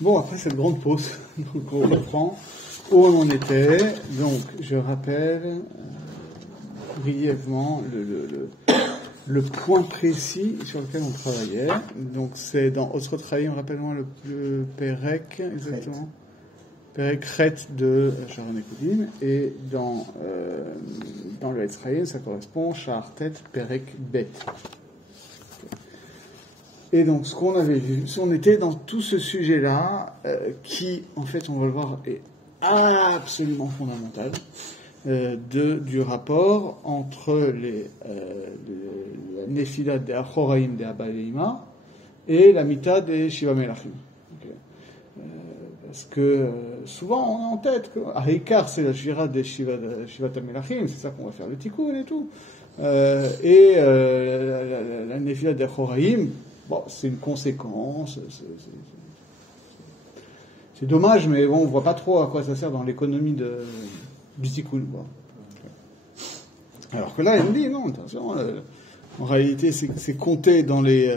Bon, après cette grande pause, donc on reprend où on en était. Donc, je rappelle brièvement le point précis sur lequel on travaillait. Donc, c'est dans Autre Travail, on rappelle-moi le Pérec, exactement. Pérec Chet de Sharon Ekoudim. Et dans le Etzraïm, ça correspond Shahartet Pérec Bet. Et donc, ce qu'on avait vu, on était dans tout ce sujet-là, qui, en fait, on va le voir, est absolument fondamental, du rapport entre la Nefila des Achoraim des Abba Veima et la Mita des Shiva Melachim. Okay. Parce que souvent, on a en tête que Ahikar, c'est la Shira des Shiva Melachim, c'est ça qu'on va faire le Tikkun et tout. La Nefila des Achoraim, bon, c'est une conséquence, c'est dommage, mais bon, on voit pas trop à quoi ça sert dans l'économie du tikkun. Alors que là, il me dit, non, attention, en réalité, c'est compté dans les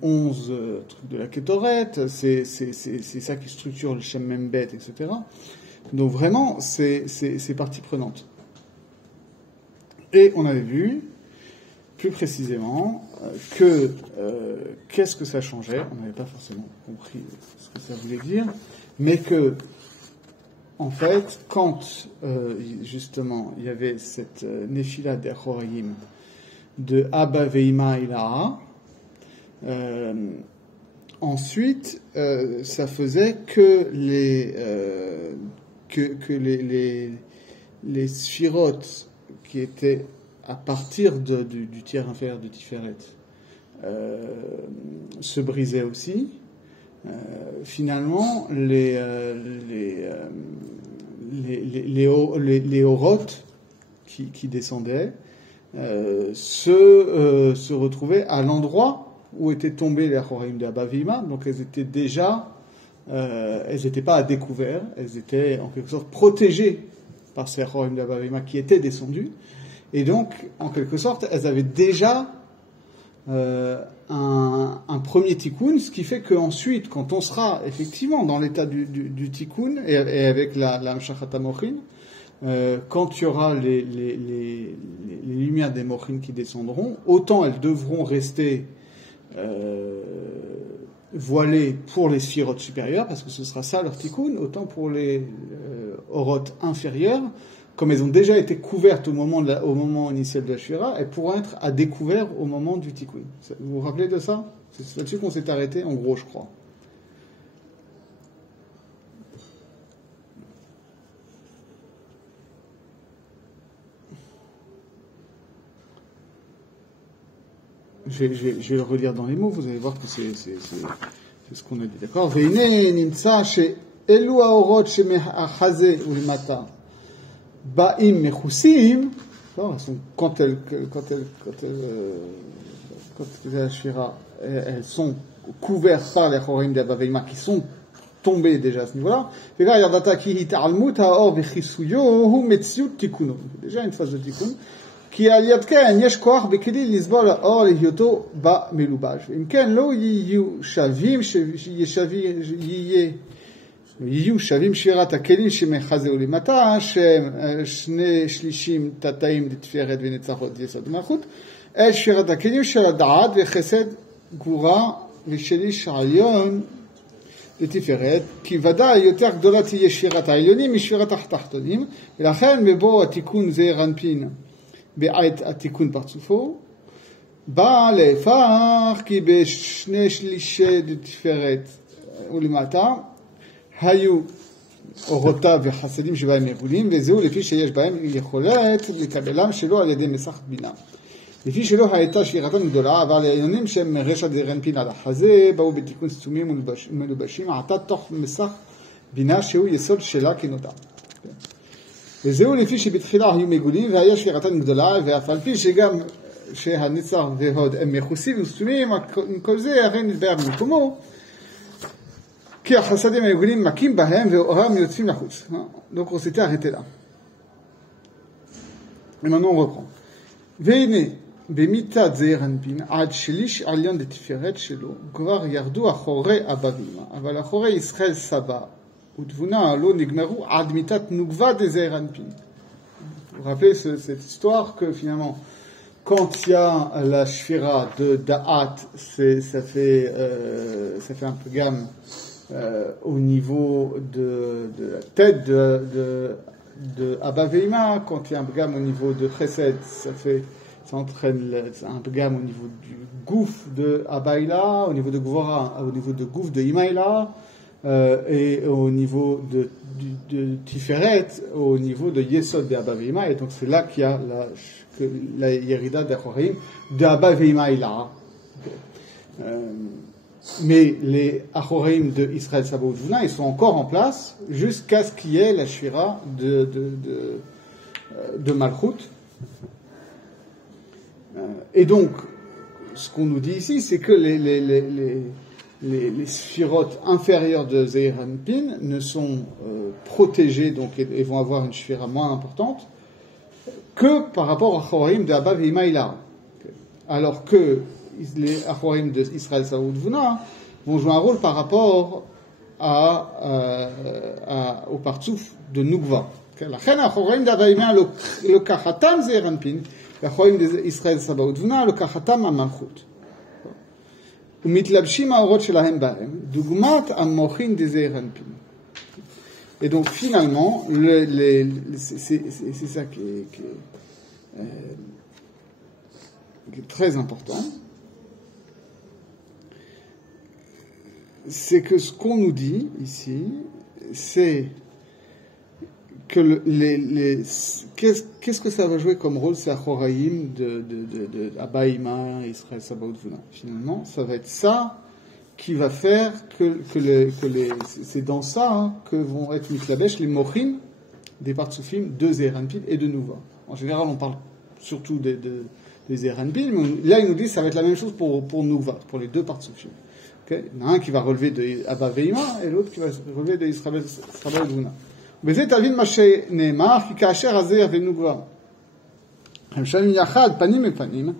11 trucs de la Kétoret, c'est ça qui structure le Shem Membet, etc. Donc vraiment, c'est partie prenante. Et on avait vu, plus précisément, que qu'est-ce que ça changeait. On n'avait pas forcément compris ce que ça voulait dire, mais que, en fait, quand, justement, il y avait cette Nefila d'Achoraïm de Abba Veima Ilaha, ensuite, ça faisait que les sphirotes qui étaient à partir du tiers inférieur de Tiferet se brisaient aussi. Finalement, les orotes qui descendaient se retrouvaient à l'endroit où étaient tombés les Achoraim de Abba Veima. Donc elles étaient déjà, elles n'étaient pas à découvert, elles étaient en quelque sorte protégées par ces Achoraim de Abba Veima qui étaient descendus. Et donc, en quelque sorte, elles avaient déjà un premier tikkun, ce qui fait qu'ensuite, quand on sera effectivement dans l'état du tikkun, et avec la Amshachat HaMochin, quand il y aura les lumières des Mochin qui descendront, autant elles devront rester voilées pour les sphirotes supérieures, parce que ce sera ça leur tikkun, autant pour les orotes inférieures, comme elles ont déjà été couvertes au moment initial de la Shira, elles pourront être à découvert au moment du Tikkun. Vous vous rappelez de ça? C'est là-dessus qu'on s'est arrêté, en gros, je crois. Je vais le relire dans les mots, vous allez voir que c'est ce qu'on a dit. D'accord? Veine nimtsa she elu haorot shemehachaze ulimata. Ba'im mechussim, quand la Shira, elles sont couvertes par les Chorim d'Abba Veima qui sont tombés déjà à ce niveau-là. Déjà une phase de tikkun. Qui a liadken yesh koach bekeli lisbol or lehioto ba melubaj. Imken lo yiyu shavim יהיו שווים שירת הכלים שמחזהו למטה, שהם שני שלישים תתאים לתפארת ונצחות יסוד מלכות, אל שירת הכלים של הדעת וחסד גבורה ושליש עליון לתפארת, כי ודאי יותר גדולה תהיה שירת העליונים משירת התחתונים, ולכן בבוא התיקון זעיר אנפין בעת התיקון פרצופו, בא להפך כי בשני שלישי לתפארת ולמטה, היו אורותיו וחסדים שבהם מבולים, וזהו לפי שיש בהם יכולת לקבלם שלא על ידי מסך בינה. לפי שלא הייתה שירתם גדולה, אבל העליונים שהם רשע דרנפין על החזה, באו בתיקון סתומים ומלובשים, עתה תוך מסך בינה שהוא יסוד שלה כנודע. וזהו לפי שבתחילה היו מגולים, והיה שירתם גדולה, ואף על פי שגם שהנצח והוד הם מכוסים וסתומים, עם כל זה הרי נתבהר במקומו, כי החסדים העגולים מכים בהם ואורם יוצאים לחוץ. Donc on s'était arrêté là. Et maintenant on reprend. והנה, במיתת זעיר אנפין, עד שליש עליון דתפארת שלו, כבר ירדו אחורי אבא ואמא, אבל אחורי ישראל סבא ותבונה לא נגמרו עד מיתת נוגבה דזעיר אנפין. Vous vous rappelez cette histoire que finalement, quand il y a la shfira de Da'at, ça fait un peu gamme au niveau de la tête de Abba Veima. Quand il y a un peu gamme au niveau de Chesed, ça entraîne un peu gamme au niveau du gouf de Abaïla, au niveau de Gvora, au niveau de gouf de Imaïla, et au niveau de Tiferet, au niveau de Yesod de Abba Veima. Et donc c'est là qu'il y a la Yerida d'Achorim de Abba Veima Ila. Mais les Achorim de Israël Saba Utvuna, ils sont encore en place jusqu'à ce qu'il y ait la Shira de Malchut. Et donc, ce qu'on nous dit ici, c'est que les sphirotes inférieures de Zeir Anpin ne sont protégées, donc, et vont avoir une shfira moins importante, que par rapport aux Achorim de Abba Veima Ila. Alors que les Achorim de Israël Saba Utvuna vont jouer un rôle par rapport au partsouf de Nukva. לכן האחוראים דאבא ואימא לוקחתם זעיר אנפין, והאחוראים ישראל סבא ותבונה לוקחתם המלכות. ומתלבשים האורות שלהם בהם, דוגמת המוחין דזעיר אנפין. Et donc finalement, c'est ça qui est très important, c'est que ce qu'on nous dit ici, c'est que qu'est-ce que ça va jouer comme rôle, c'est Achoraïm de Abaïma, Israël Saba Utvuna. Finalement, ça va être ça qui va faire que c'est dans ça que vont être mitlabesh les mochim des partsoufim de Zeir Anpin et de Nouva. En général, on parle surtout des Zeir Anpin, mais là, il nous dit que ça va être la même chose pour Nouva, pour les deux partsoufim. Okay? Il y en a un qui va relever de Abba Veima et l'autre qui va relever de Israël Saba Utvuna. בזה תבין מה שנאמר, כי כאשר הזעיר ונוגבה הם שווים יחד פנים מפנים,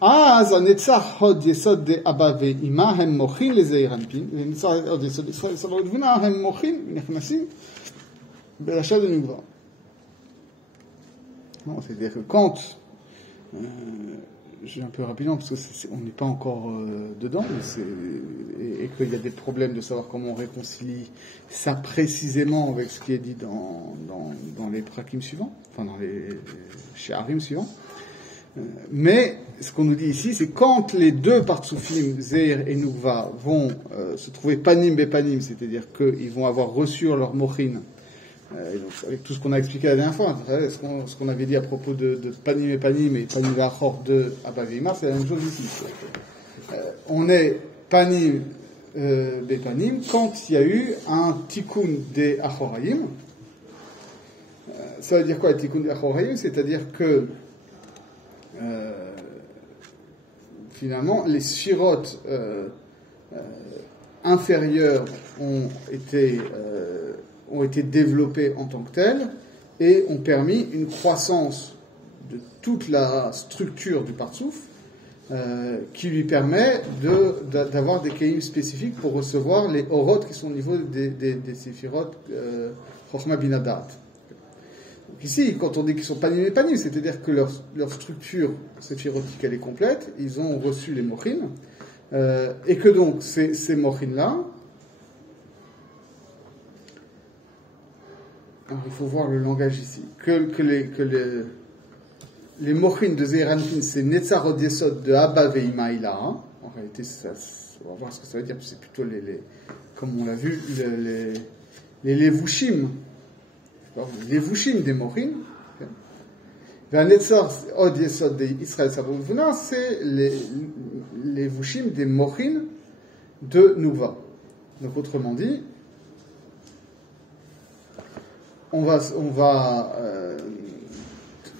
אז הנצח הוד יסוד דאבא ואמא הם מוחין לזעיר אנפין, ונצח הוד יסוד ישראל סבא ותבונה הם מוחין ונכנסים ברשע דנוגבה. C'est-à-dire que quand je vais un peu rapidement parce qu'on n'est pas encore dedans, et qu'il y a des problèmes de savoir comment on réconcilie ça précisément avec ce qui est dit dans les prakim suivants, enfin dans les shi'arim suivants. Mais ce qu'on nous dit ici, c'est quand les deux partsoufim, Zeir et Nukva, vont se trouver panim bepanim, c'est-à-dire qu'ils vont avoir reçu leur mochin, avec tout ce qu'on a expliqué la dernière fois, ce qu'on avait dit à propos de panim et panim vachor de Abba Veima, c'est la même chose ici. On est panim bepanim quand il y a eu un tikkun des achoraïm. Ça veut dire quoi, le tikkun des achoraïm? C'est-à-dire que finalement les sphirotes inférieures ont été développés en tant que tels et ont permis une croissance de toute la structure du partsouf qui lui permet d'avoir des kelim spécifiques pour recevoir les orotes qui sont au niveau des séphirotes Chochma Bina Da'at. Donc ici, quand on dit qu'ils sont panim et panim, c'est-à-dire que leur structure séphirotique elle est complète, ils ont reçu les mochin, et que donc ces mochin-là, alors, il faut voir le langage ici. Que les mochin de Zeir Anpin, c'est Netzarot Yesod de Abba Veima Ila. En réalité, on va voir ce que ça veut dire. C'est plutôt comme on l'a vu, les levushim. Les levushim des mochin. Et Netzarot Yesod de Israël Saba Utvuna, c'est les levushim des mochin de Nouva. Donc, autrement dit, on va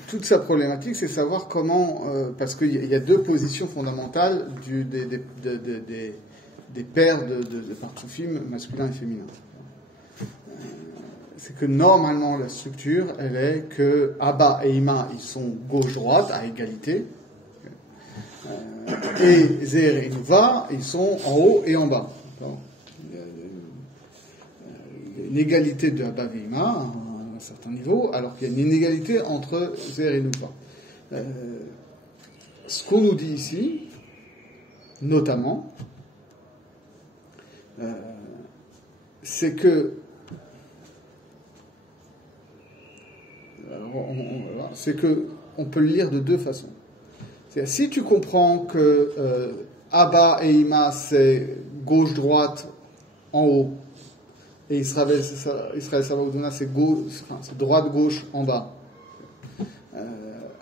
toute sa problématique, c'est savoir comment, parce qu'il y a deux positions fondamentales des pères de partsoufim masculins et féminins. C'est que normalement la structure, elle est que Abba et Ima, ils sont gauche-droite à égalité. Et Zeher et Nuva, ils sont en haut et en bas. Il y a une égalité de Abba Veima à un certain niveau, alors qu'il y a une inégalité entre Zeher et Nuva. Ce qu'on nous dit ici, notamment, c'est que on peut le lire de deux façons. C'est-à-dire, si tu comprends que Abba et Ima, c'est gauche-droite en haut, et Israël Savaoudona, c'est droite-gauche en bas,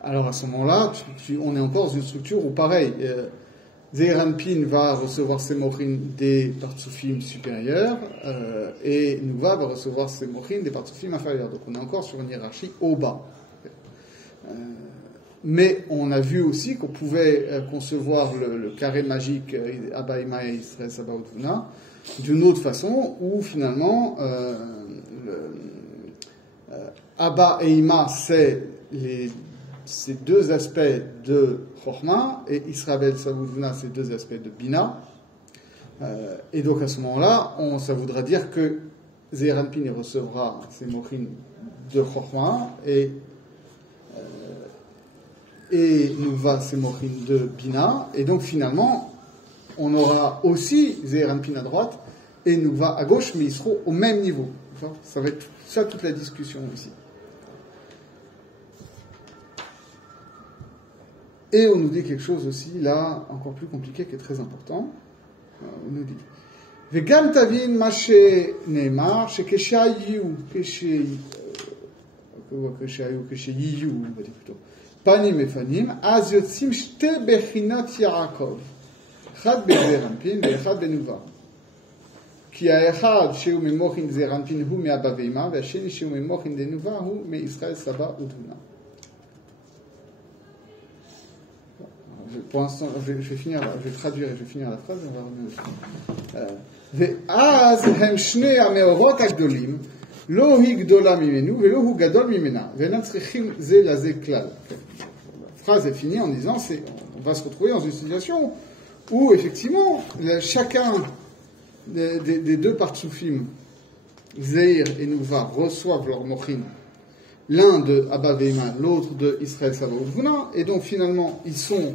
alors à ce moment-là, on est encore dans une structure où, pareil, Zeir Anpin va recevoir ses mochines des partsoufim supérieurs, et Nuva va recevoir ses mochines des partsoufim inférieurs. Donc on est encore sur une hiérarchie au bas. Mais on a vu aussi qu'on pouvait concevoir le carré magique Abba Ima et Israël Sabaoth-Vuna d'une autre façon, où finalement Abba et Ima, c'est ces deux aspects de Chochma, et Israël Sabaoth-Vuna, c'est deux aspects de Bina. Et donc à ce moment-là, ça voudra dire que Zeir Anpin recevra ses mochines de Chochma, et Nuva ses mochines de Bina, et donc finalement, on aura aussi Zeir Anpin à droite et Nuva à gauche, mais ils seront au même niveau. Ça va être ça toute la discussion ici. Et on nous dit quelque chose aussi, là, encore plus compliqué, qui est très important. On nous dit Vegam tavin ma shenemar shekeshayu keshayu on va dire plutôt panim efanim az yotzim shte bechinot Yaakov אחד בזעיר אנפין ואחד בנובה. כי האחד שהוא ממוחין זעיר אנפין הוא מאבא ואמא, והשני שהוא ממוחין דנובה הוא מישראל סבא ותבונה. Pour l'instant, je vais traduire et je vais finir la phrase, on va revenir dessus. ואז הם שני המאורות הגדולים, לא היא גדולה ממנו ולא הוא גדול ממנה, ואינם צריכים זה לזה כלל. La phrase est finie en disant, on va se retrouver dans une situation où effectivement, chacun des deux partsoufim, Zeir et Nuva, reçoivent leur mochin, l'un de Abba Veima, l'autre de Israël Savaoth-Vuna, et donc finalement, ils sont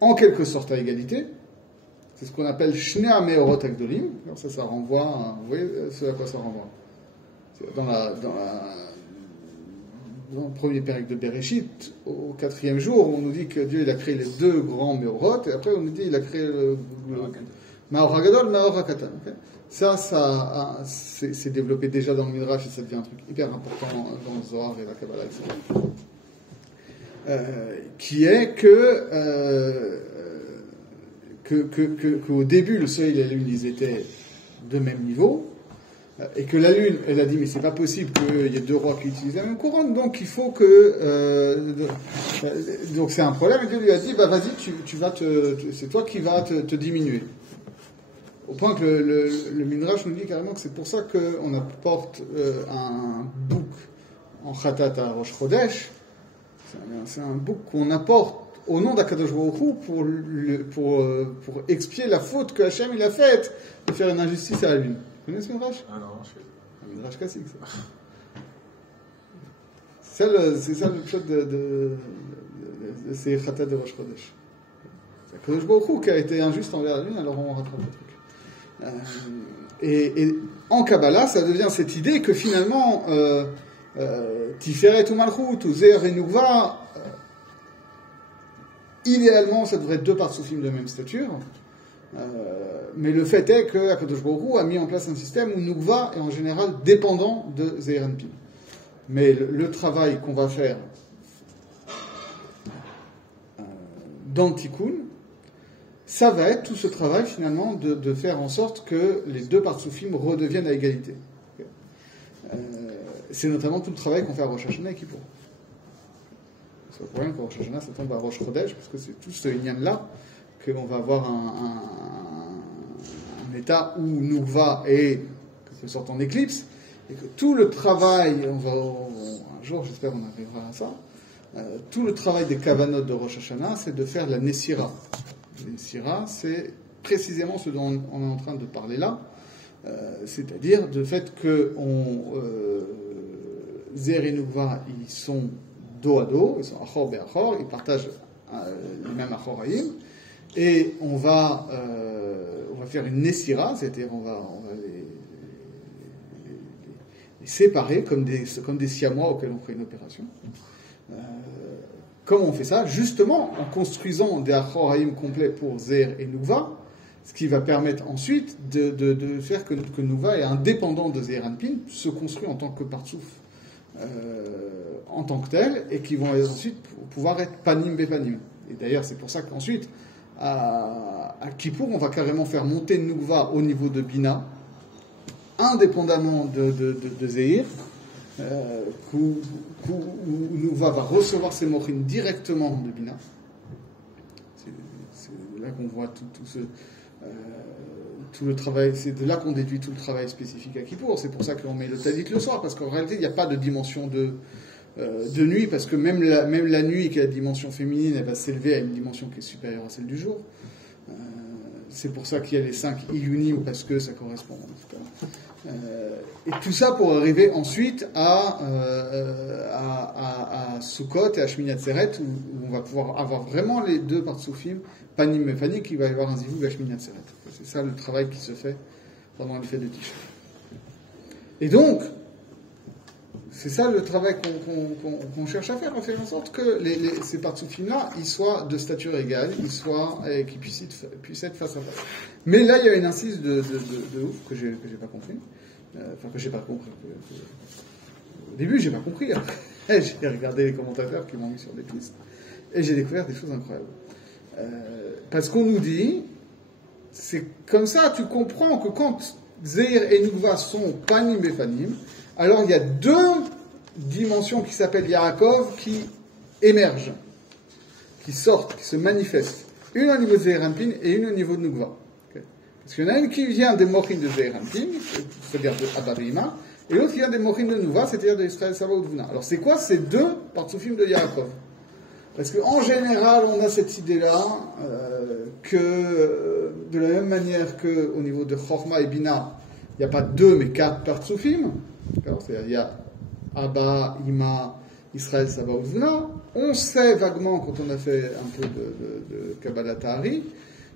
en quelque sorte à égalité. C'est ce qu'on appelle Shnei HaMeorot HaGdolim. Alors ça renvoie, vous voyez ce à quoi ça renvoie. Dans le premier périple de Bereshit, au 4e jour, on nous dit que Dieu il a créé les deux grands Meorot, et après on nous dit qu'il a créé le Maor HaGadol, Maor HaKatan. Okay, ça c'est développé déjà dans le Midrash, et ça devient un truc hyper important dans le Zohar et la Kabbalah, etc. Qui est qu'au début, le soleil et la lune, ils étaient de même niveau, et que la lune, elle a dit, mais c'est pas possible qu'il y ait deux rois qui utilisent la même couronne, donc il faut que... donc c'est un problème, et Dieu lui a dit, bah vas-y, c'est toi qui vas te diminuer. Au point que le Midrash nous dit carrément que c'est pour ça qu'on apporte un bouc en Khatat à Rosh Chodesh. C'est un bouc qu'on apporte au nom d'Akadosh Baruch Hu pour expier la faute que Hachem il a faite de faire une injustice à la lune. Vous connaissez ce Midrash? Ah non, je sais. Un Midrash classique, ça. C'est ça le pshat de ces Khatat de Rosh Chodesh. C'est Akadosh Baruch Hu qui a été injuste envers la lune, alors on rattrape le truc. Et en Kabbalah, ça devient cette idée que finalement, Tiferet ou Malchut, ou Zeir et Nuva, idéalement, ça devrait être deux partsoufim de même stature. Mais le fait est que Akadosh Baruch Hu a mis en place un système où Nuva est en général dépendant de Zeir Anpin. Mais le travail qu'on va faire dans Tikkun, ça va être tout ce travail finalement de faire en sorte que les deux partsoufim redeviennent à égalité. C'est notamment tout le travail qu'on fait à Rosh Hashanah et Kippour. C'est le problème que Rosh Hashanah ça tombe à Rosh Chodesh, parce que c'est tout ce inyan-là qu'on va avoir un état où Nuva est quelque sorte en éclipse, et que tout le travail, un jour j'espère on arrivera à ça, tout le travail des kavanot de Rosh Hashanah, c'est de faire la Nessira. La Nessira, c'est précisément ce dont on est en train de parler là, c'est-à-dire le fait que Zer et Nukva, ils sont dos à dos, ils sont achor be'achor, ils partagent les mêmes achoraïm, et on va faire une Nessira, c'est-à-dire on va les séparer comme des siamois auxquels on fait une opération. Comment on fait ça? Justement en construisant des achoraïm complets pour Zer et Nukva, ce qui va permettre ensuite de faire que Nukva est indépendant de Zer Anpin, se construit en tant que partsouf en tant que tel, et qui vont ensuite pouvoir être panim bepanim. Et d'ailleurs, c'est pour ça qu'ensuite, à Kippour, on va carrément faire monter Nukva au niveau de Bina, indépendamment de Zeir, où Nukva va recevoir ses mochines directement de Bina. C'est là qu'on voit tout le travail, c'est de là qu'on déduit tout le travail spécifique à Kippour. C'est pour ça qu'on met le talit le soir, parce qu'en réalité, il n'y a pas de dimension de nuit, parce que même la nuit, qui a la dimension féminine, elle va s'élever à une dimension qui est supérieure à celle du jour. C'est pour ça qu'il y a les 5 iyunim, parce que ça correspond en tout cas. Et tout ça pour arriver ensuite à Sukkot et à Shmini Atzeret, où on va pouvoir avoir vraiment les deux partsoufim, panim et panim, qui va y avoir un zivug à Shmini Atzeret. C'est ça le travail qui se fait pendant les fêtes de Tisha. Et donc, c'est ça le travail qu'on cherche à faire en sorte que ces partsoufim-là, ils soient de stature égale, qu'ils puissent être face à face. Mais là, il y a une incise de ouf que j'ai pas compris. Que j'ai pas compris. Au début, j'ai pas compris. Après, j'ai regardé les commentateurs qui m'ont mis sur des pistes. Et j'ai découvert des choses incroyables. Parce qu'on nous dit, c'est comme ça, tu comprends que quand Zeir et Nukva sont panim et panim, alors il y a deux dimensions qui s'appellent Yaakov qui émergent, qui sortent, qui se manifestent. Une au niveau de Zeir Anpin et une au niveau de Nukva. Okay. Parce qu'il y en a une qui vient des mochines de Zeir Anpin, c'est-à-dire de Abarima, et l'autre qui vient des mochines de Nukva, c'est-à-dire de Israël Saba Udvuna. Alors c'est quoi ces deux partsoufim de Yaakov? Parce qu'en général, on a cette idée-là que, de la même manière qu'au niveau de Chorma et Bina, il n'y a pas 2 mais 4 partsoufim, c'est-à-dire il y a Abba, Ima, Israël, Saba, Udvuna. On sait vaguement, quand on a fait un peu de Kabbalah Tahari,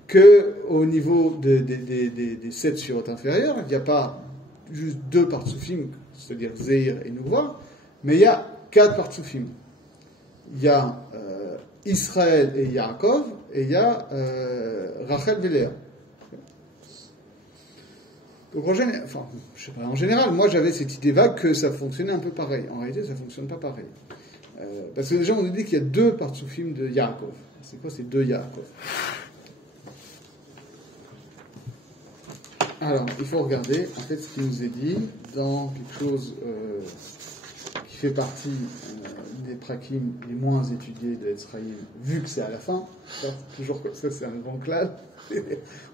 qu'au niveau des 7 surotes inférieures, il n'y a pas juste 2 partsoufim, c'est-à-dire Zeir et Nukva, mais il y a 4 partsoufim. Il y a Israël et Yaakov, et il y a Rachel et Léa. Donc en général, moi j'avais cette idée vague que ça fonctionnait un peu pareil. En réalité, ça ne fonctionne pas pareil. Parce que déjà, on nous dit qu'il y a 2 partsoufim de Yaakov. C'est quoi ces 2 Yaakov? Alors, il faut regarder en fait ce qui nous est dit dans quelque chose qui fait partie des prakim les moins étudiés de Etzraïm, vu que c'est à la fin. Toujours comme ça, c'est un grand clad.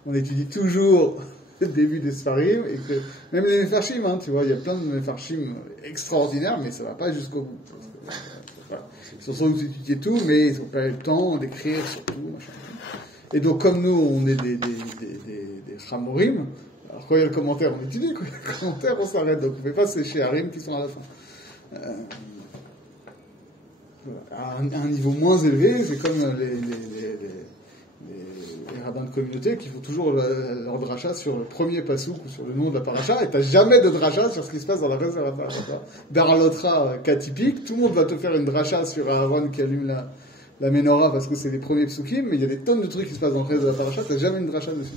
On étudie toujours le début des Sfarim, et que même les Mefarshim, tu vois, il y a plein de Mefarshim extraordinaires, mais ça ne va pas jusqu'au bout. Voilà. Ils sont sans doute étudiés tout, mais ils n'ont pas eu le temps d'écrire sur tout, machin. Et donc, comme nous, on est des Chamorim, alors quand il y a le commentaire, on étudie, quand il y a le commentaire, on s'arrête. Donc, on ne fait pas ces Sheharim qui sont à la fin. À un niveau moins élevé, c'est comme les rabbins de communauté qui font toujours leur dracha sur le premier pasouk ou sur le nom de la paracha, et t'as jamais de dracha sur ce qui se passe dans la reste de la paracha. Beralotra, cas typique, tout le monde va te faire une dracha sur Aaron qui allume la menorah parce que c'est les premiers psukim, mais il y a des tonnes de trucs qui se passent dans le reste de la paracha, t'as jamais une dracha dessus.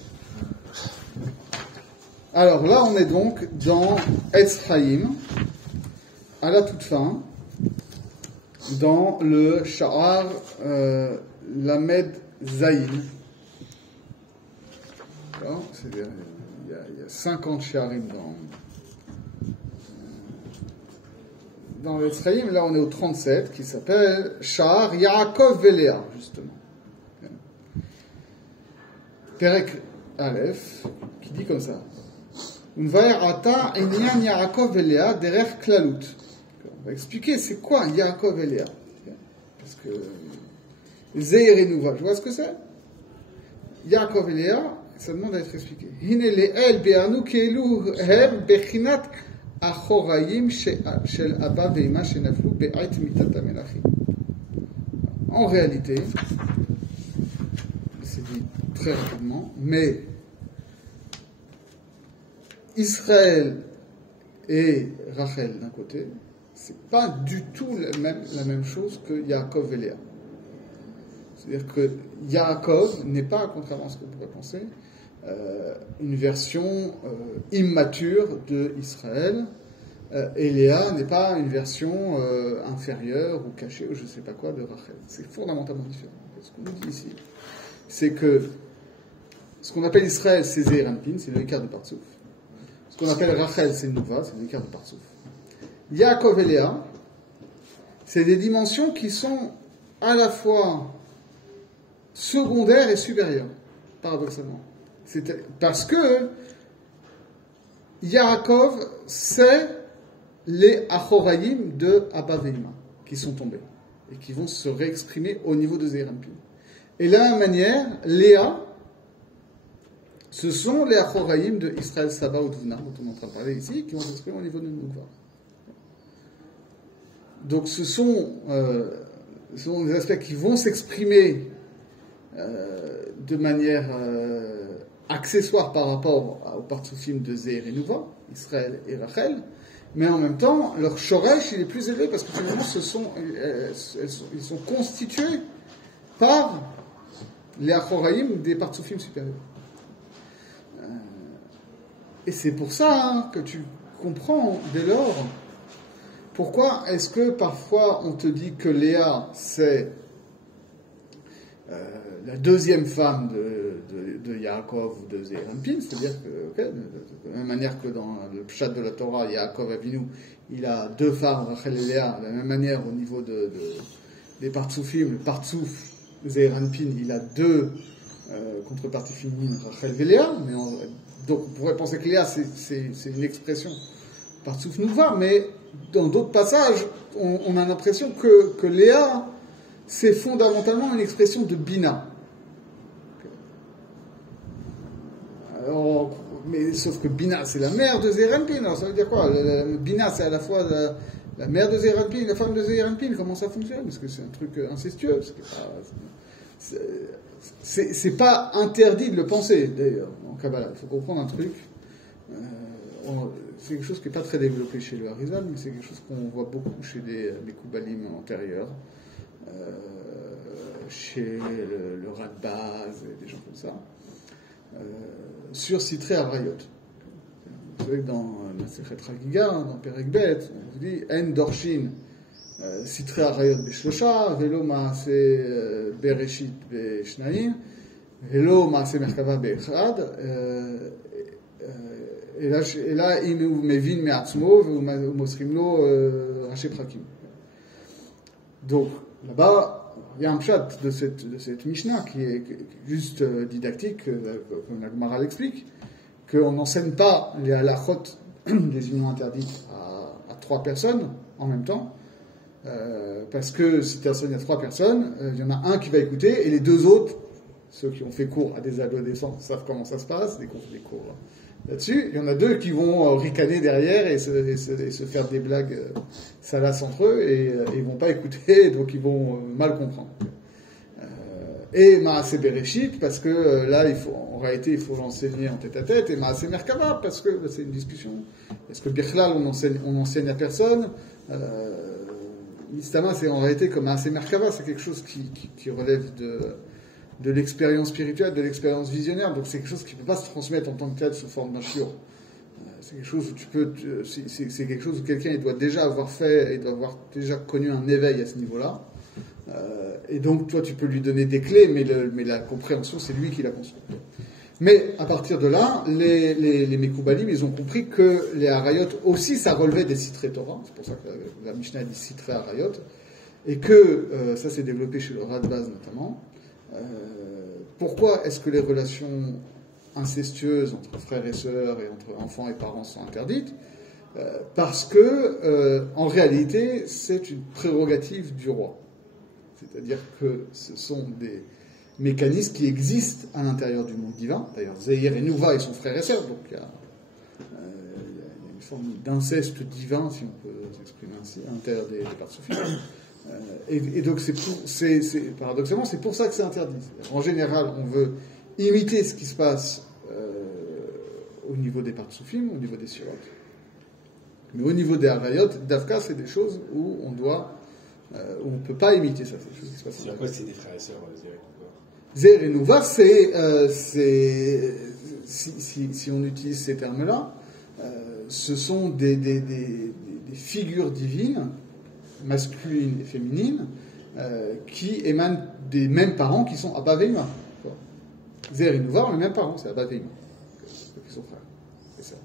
Alors là, on est donc dans Etzraïm, à la toute fin, dans le Sha'ar Lamed Zayin. Il y a 50 Sha'arim dans l'Etzraïm. Là, on est au 37, qui s'appelle Sha'ar Yaakov Veléa, justement. Perek Aleph, qui dit comme ça. Unvaer ata inyan Yaakov Veléa derech klalut. On va expliquer c'est quoi Yaakov et Léa. parce que Zeir et Nouva, je vois ce que c'est. Yaakov et Léa, ça demande à être expliqué. Hine le'el be'anu ke'elu hem bechinat achorayim shel Abba ve'ima shenaflu be'ait mitat hamelachim. En réalité, c'est dit très rapidement, mais Israël et Rachel d'un côté, c'est pas du tout la même chose que Yaakov et Léa. C'est-à-dire que Yaakov n'est pas, contrairement à ce qu'on pourrait penser, une version immature de Israël, et Léa n'est pas une version inférieure ou cachée ou je ne sais pas quoi de Rachel. C'est fondamentalement différent. Ce qu'on nous dit ici, c'est que ce qu'on appelle Israël, c'est Zeir Anpin, c'est le Ikar de Partsouf. Ce qu'on appelle Rachel, c'est Nouva, c'est le Ikar de Partsouf. Yaakov et Léa, c'est des dimensions qui sont à la fois secondaires et supérieures, paradoxalement. Parce que Yaakov, c'est les Achorayim de Abba Ve'ima qui sont tombés et qui vont se réexprimer au niveau de Zeir Anpin. Et de la même manière, Léa, ce sont les Achorayim de Israël Saba ou Dvna, dont on est en train de parler ici, qui vont s'exprimer au niveau de Nouva. Donc ce sont des aspects qui vont s'exprimer de manière accessoire par rapport au partsoufim de Zeir et Nouva, Israël et Rachel, mais en même temps, leur shoresh, il est plus élevé parce que finalement, ils sont constitués par les Achoraïm des partsoufim supérieurs. Et c'est pour ça que tu comprends dès lors pourquoi est-ce que parfois on te dit que Léa c'est la deuxième femme de Yaakov ou de Zeir Anpin, c'est-à-dire que, de la même manière que dans le Pshat de la Torah, Yaakov Avinu, il a deux femmes, Rachel et Léa, de la même manière au niveau des partsoufim, le partsouf Zeir Anpin, il a deux contreparties féminines, Rachel et Léa, donc on pourrait penser que Léa c'est une expression partsouf Nouva, mais dans d'autres passages, on a l'impression que Léa c'est fondamentalement une expression de Bina. Alors, mais sauf que Bina, c'est la mère de Zeir Anpin. Alors ça veut dire quoi? Bina, c'est à la fois la mère de Zeir Anpin, la femme de Zeir Anpin. Comment ça fonctionne? Parce que c'est un truc incestueux. C'est pas interdit de le penser, d'ailleurs, en Kabbalah. Il faut comprendre un truc. C'est quelque chose qui n'est pas très développé chez le Harizal, mais c'est quelque chose qu'on voit beaucoup chez les Koubalim antérieurs. Chez le Radbaz et des gens comme ça, sur Sitré Arayot. Vous savez que dans Masechet Chagiga, dans Perek Bet, on vous dit En Dorshin Sitré Arayot Beshlosha, Velo Maase Bereshit Beshnaim, Velo Maase Merkava Be'echad, et là, il mevin me'atzmo, ou mosrim lo Raché Prakim. Donc, là-bas, il y a un pshat de cette Mishnah qui est juste didactique, comme la Gemara l'explique, qu'on n'enseigne pas les halachot des unions interdites à 3 personnes en même temps, parce que si tu enseignes à 3 personnes, il y en a un qui va écouter, et les 2 autres, ceux qui ont fait cours à des adolescents, savent comment ça se passe, des cours là-dessus, il y en a 2 qui vont ricaner derrière et se faire des blagues salaces entre eux, et ils vont pas écouter, donc ils vont mal comprendre. Et Maaseh Bereshit, parce que là, en réalité, il faut l'enseigner en tête-à-tête, et Maaseh Merkava, parce que c'est une discussion. Est-ce que Birchlal, on enseigne à personne Istama, c'est en réalité comme Maaseh Merkava, c'est quelque chose qui relève de l'expérience spirituelle, de l'expérience visionnaire, donc c'est quelque chose qui ne peut pas se transmettre en tant que tel sous forme d'un shiur. C'est quelque chose où c'est quelque chose où quelqu'un il doit déjà avoir fait, il doit avoir déjà connu un éveil à ce niveau-là, et donc toi tu peux lui donner des clés, mais la compréhension c'est lui qui la construit. Mais à partir de là, les Mekoubalim, ils ont compris que les Harayot aussi ça relevait des Sitré Torah, c'est pour ça que la Mishnah dit Sitré Harayot, et que ça s'est développé chez le Radbaz notamment. Pourquoi est-ce que les relations incestueuses entre frères et sœurs et entre enfants et parents sont interdites? Parce que, en réalité, c'est une prérogative du roi. C'est-à-dire que ce sont des mécanismes qui existent à l'intérieur du monde divin. D'ailleurs, Zéhir et Nouva, ils sont frères et sœurs, donc il y a une forme d'inceste divin, si on peut s'exprimer ainsi, à l'intérieur des Partsufim. Et donc, paradoxalement, c'est pour ça que c'est interdit. En général, on veut imiter ce qui se passe au niveau des Partsufim, au niveau des Sirot. Mais au niveau des Havayot, Davka, c'est des choses où on doit, où on ne peut pas imiter ça. C'est des choses qui se passent. C'est quoi, c'est des frères et sœurs, Zéhir et Nouva, si on utilise ces termes-là, ce sont des figures divines, masculines et féminines, qui émanent des mêmes parents qui sont Abba Veima. Zéhir et Nouva ont les mêmes parents, c'est Abba Veima, qui sont frères. C'est ça.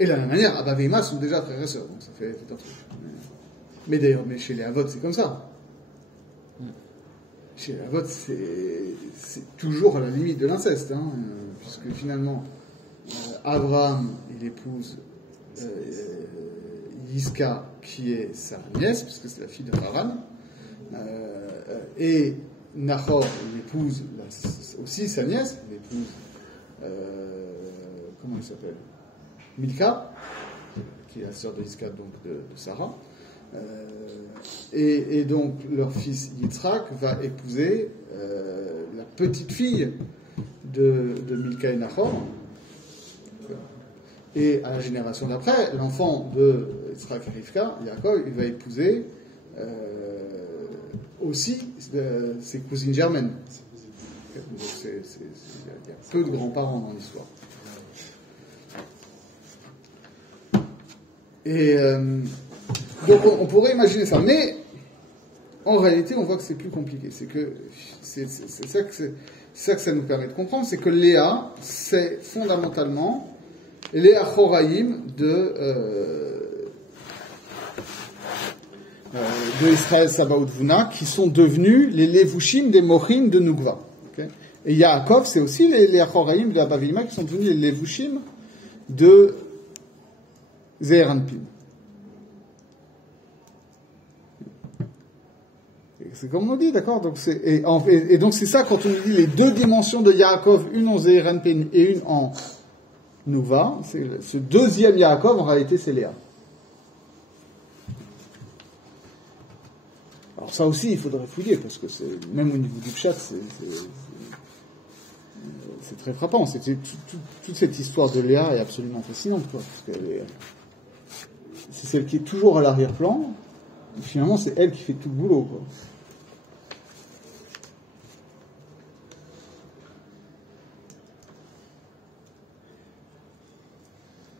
Et de la même manière, Abba Veima sont déjà frères et sœurs, donc ça fait tout un truc. Mais d'ailleurs, chez les Havot, c'est comme ça. Chez les Havot, c'est toujours à la limite de l'inceste, puisque finalement, Abraham, il épouse Yiska, qui est sa nièce, puisque c'est la fille de Haran, et Nahor, il épouse aussi sa nièce, il épouse, comment il s'appelle, Milka, qui est la sœur de Yiska, donc de Sarah. Et donc leur fils Yitzhak va épouser la petite fille de Milka et Nahor. Et à la génération d'après, l'enfant de Yitzhak et Rivka, Yaakov, il va épouser aussi ses cousines germaines. Donc il y a peu de grands-parents dans l'histoire. Et donc on pourrait imaginer ça, mais en réalité on voit que c'est plus compliqué. C'est ça que ça nous permet de comprendre, c'est que Léa, c'est fondamentalement les Achoraïm de Israël Sabaoth Vuna, qui sont devenus les Levushim des Mochim de Nukva. Okay. Et Yaakov, c'est aussi les Achoraïm de Abba Veima qui sont devenus les Levushim de Zeir Anpin. C'est comme on dit, d'accord, donc et donc c'est ça quand on dit les deux dimensions de Yaakov, une en Zeir Anpin et une en Nouva, ce deuxième Yaakov, en réalité, c'est Léa. Alors ça aussi, il faudrait fouiller, parce que même au niveau du pshat, c'est très frappant. Toute cette histoire de Léa est absolument fascinante, quoi, parce c'est celle qui est toujours à l'arrière-plan, et finalement, c'est elle qui fait tout le boulot, quoi.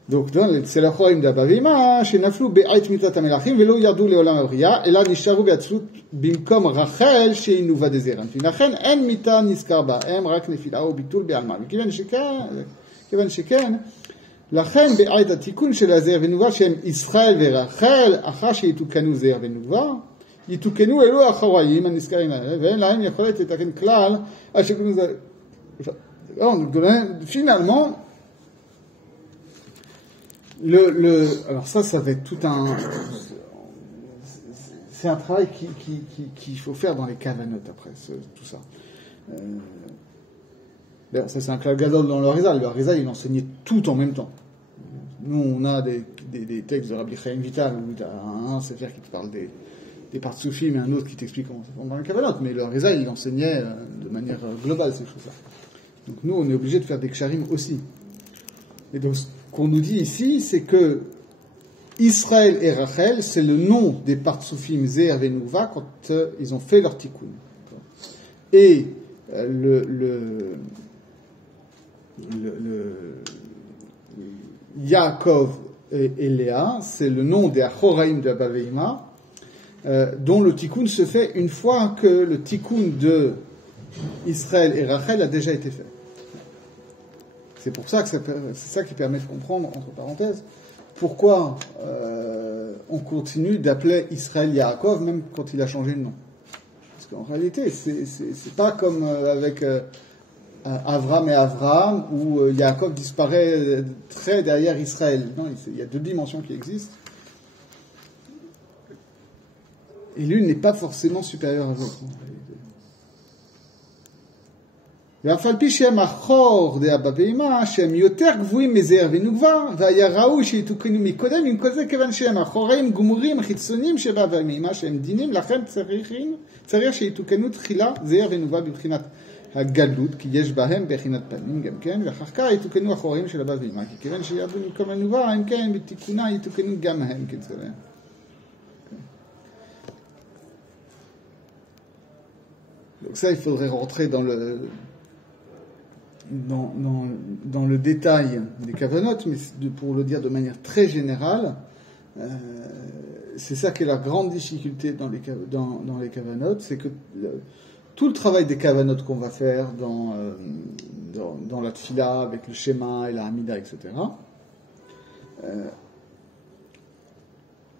Donc, c'est la Choraim d'Abba Veima, chez Naflou Be'ait Mitat Amelachim, Velo Yardou Leolam Avriya, et là, Nisharu Be'atzlut, Bimkom Rachel, chez Inuva Dezer. Finachen, En Mita Niskar Ba'em, Rak Nefila, ou Bitul Be'alma. Kivan Sheken, Lachen Be'ait Atikun, chez la Zer Venuva, chez Israël Ve'Rachel, Acha, chez Yitukanu Zer Venuva, Yitukenu Elo Achoraim, Niskarim, Ve'en Lahem Yacholet et Taken Klal, Ashekunu Zer. Finalement, alors ça va être tout un, c'est un travail qu'il faut faire dans les cavanotes après, tout ça. D'ailleurs, ça c'est un clav gadol dans le Harizal. Le Harizal, il enseignait tout en même temps. Nous, on a des textes de Rabbi Chaim Vital où tu as un sefer qui te parle des Partsufim et un autre qui t'explique comment ça se fait dans les cavanotes. Mais le Harizal, il enseignait de manière globale ces choses-là. Donc nous, on est obligé de faire des ksharim aussi. Et donc, qu'on nous dit ici, c'est que Israël et Rachel, c'est le nom des Partsufim Zeir Venuva quand ils ont fait leur tikkun. Et le Yaakov et Léa, c'est le nom des Achoraim de Abba Veima, dont le tikkun se fait une fois que le tikkun de Israël et Rachel a déjà été fait. C'est pour ça que c'est ça qui permet de comprendre, entre parenthèses, pourquoi on continue d'appeler Israël Yaakov même quand il a changé de nom. Parce qu'en réalité, c'est pas comme avec Avram et Avraham où Yaakov disparaît très derrière Israël. Non, il y a deux dimensions qui existent. Et l'une n'est pas forcément supérieure à l'autre. ואף על פי שהם אחור דאבא ואמא, שהם יותר גבוהים מזעיר ונוקבה, והיה ראוי שיתוקנו מקודם, עם כל זה כיוון שהם אחוריים גמורים חיצוניים שבאבא ואמא, שהם דינים, לכן צריך שיתוקנו תחילה זעיר ונוקבה בבחינת הגלות, כי יש בהם בחינת פנים גם כן, ואחר כך יתוקנו אחוריים של אבא ואמא, כי כיוון שירדו מקום הנוקבה, אם כן בתיקונה יתוקנו גם הם כצלם. Donc ça, il faudrait rentrer dans le détail des kavanotes, mais pour le dire de manière très générale, c'est ça qui est la grande difficulté dans les kavanotes, c'est que tout le travail des kavanotes qu'on va faire dans la tfila, avec le schéma et la hamida, etc.,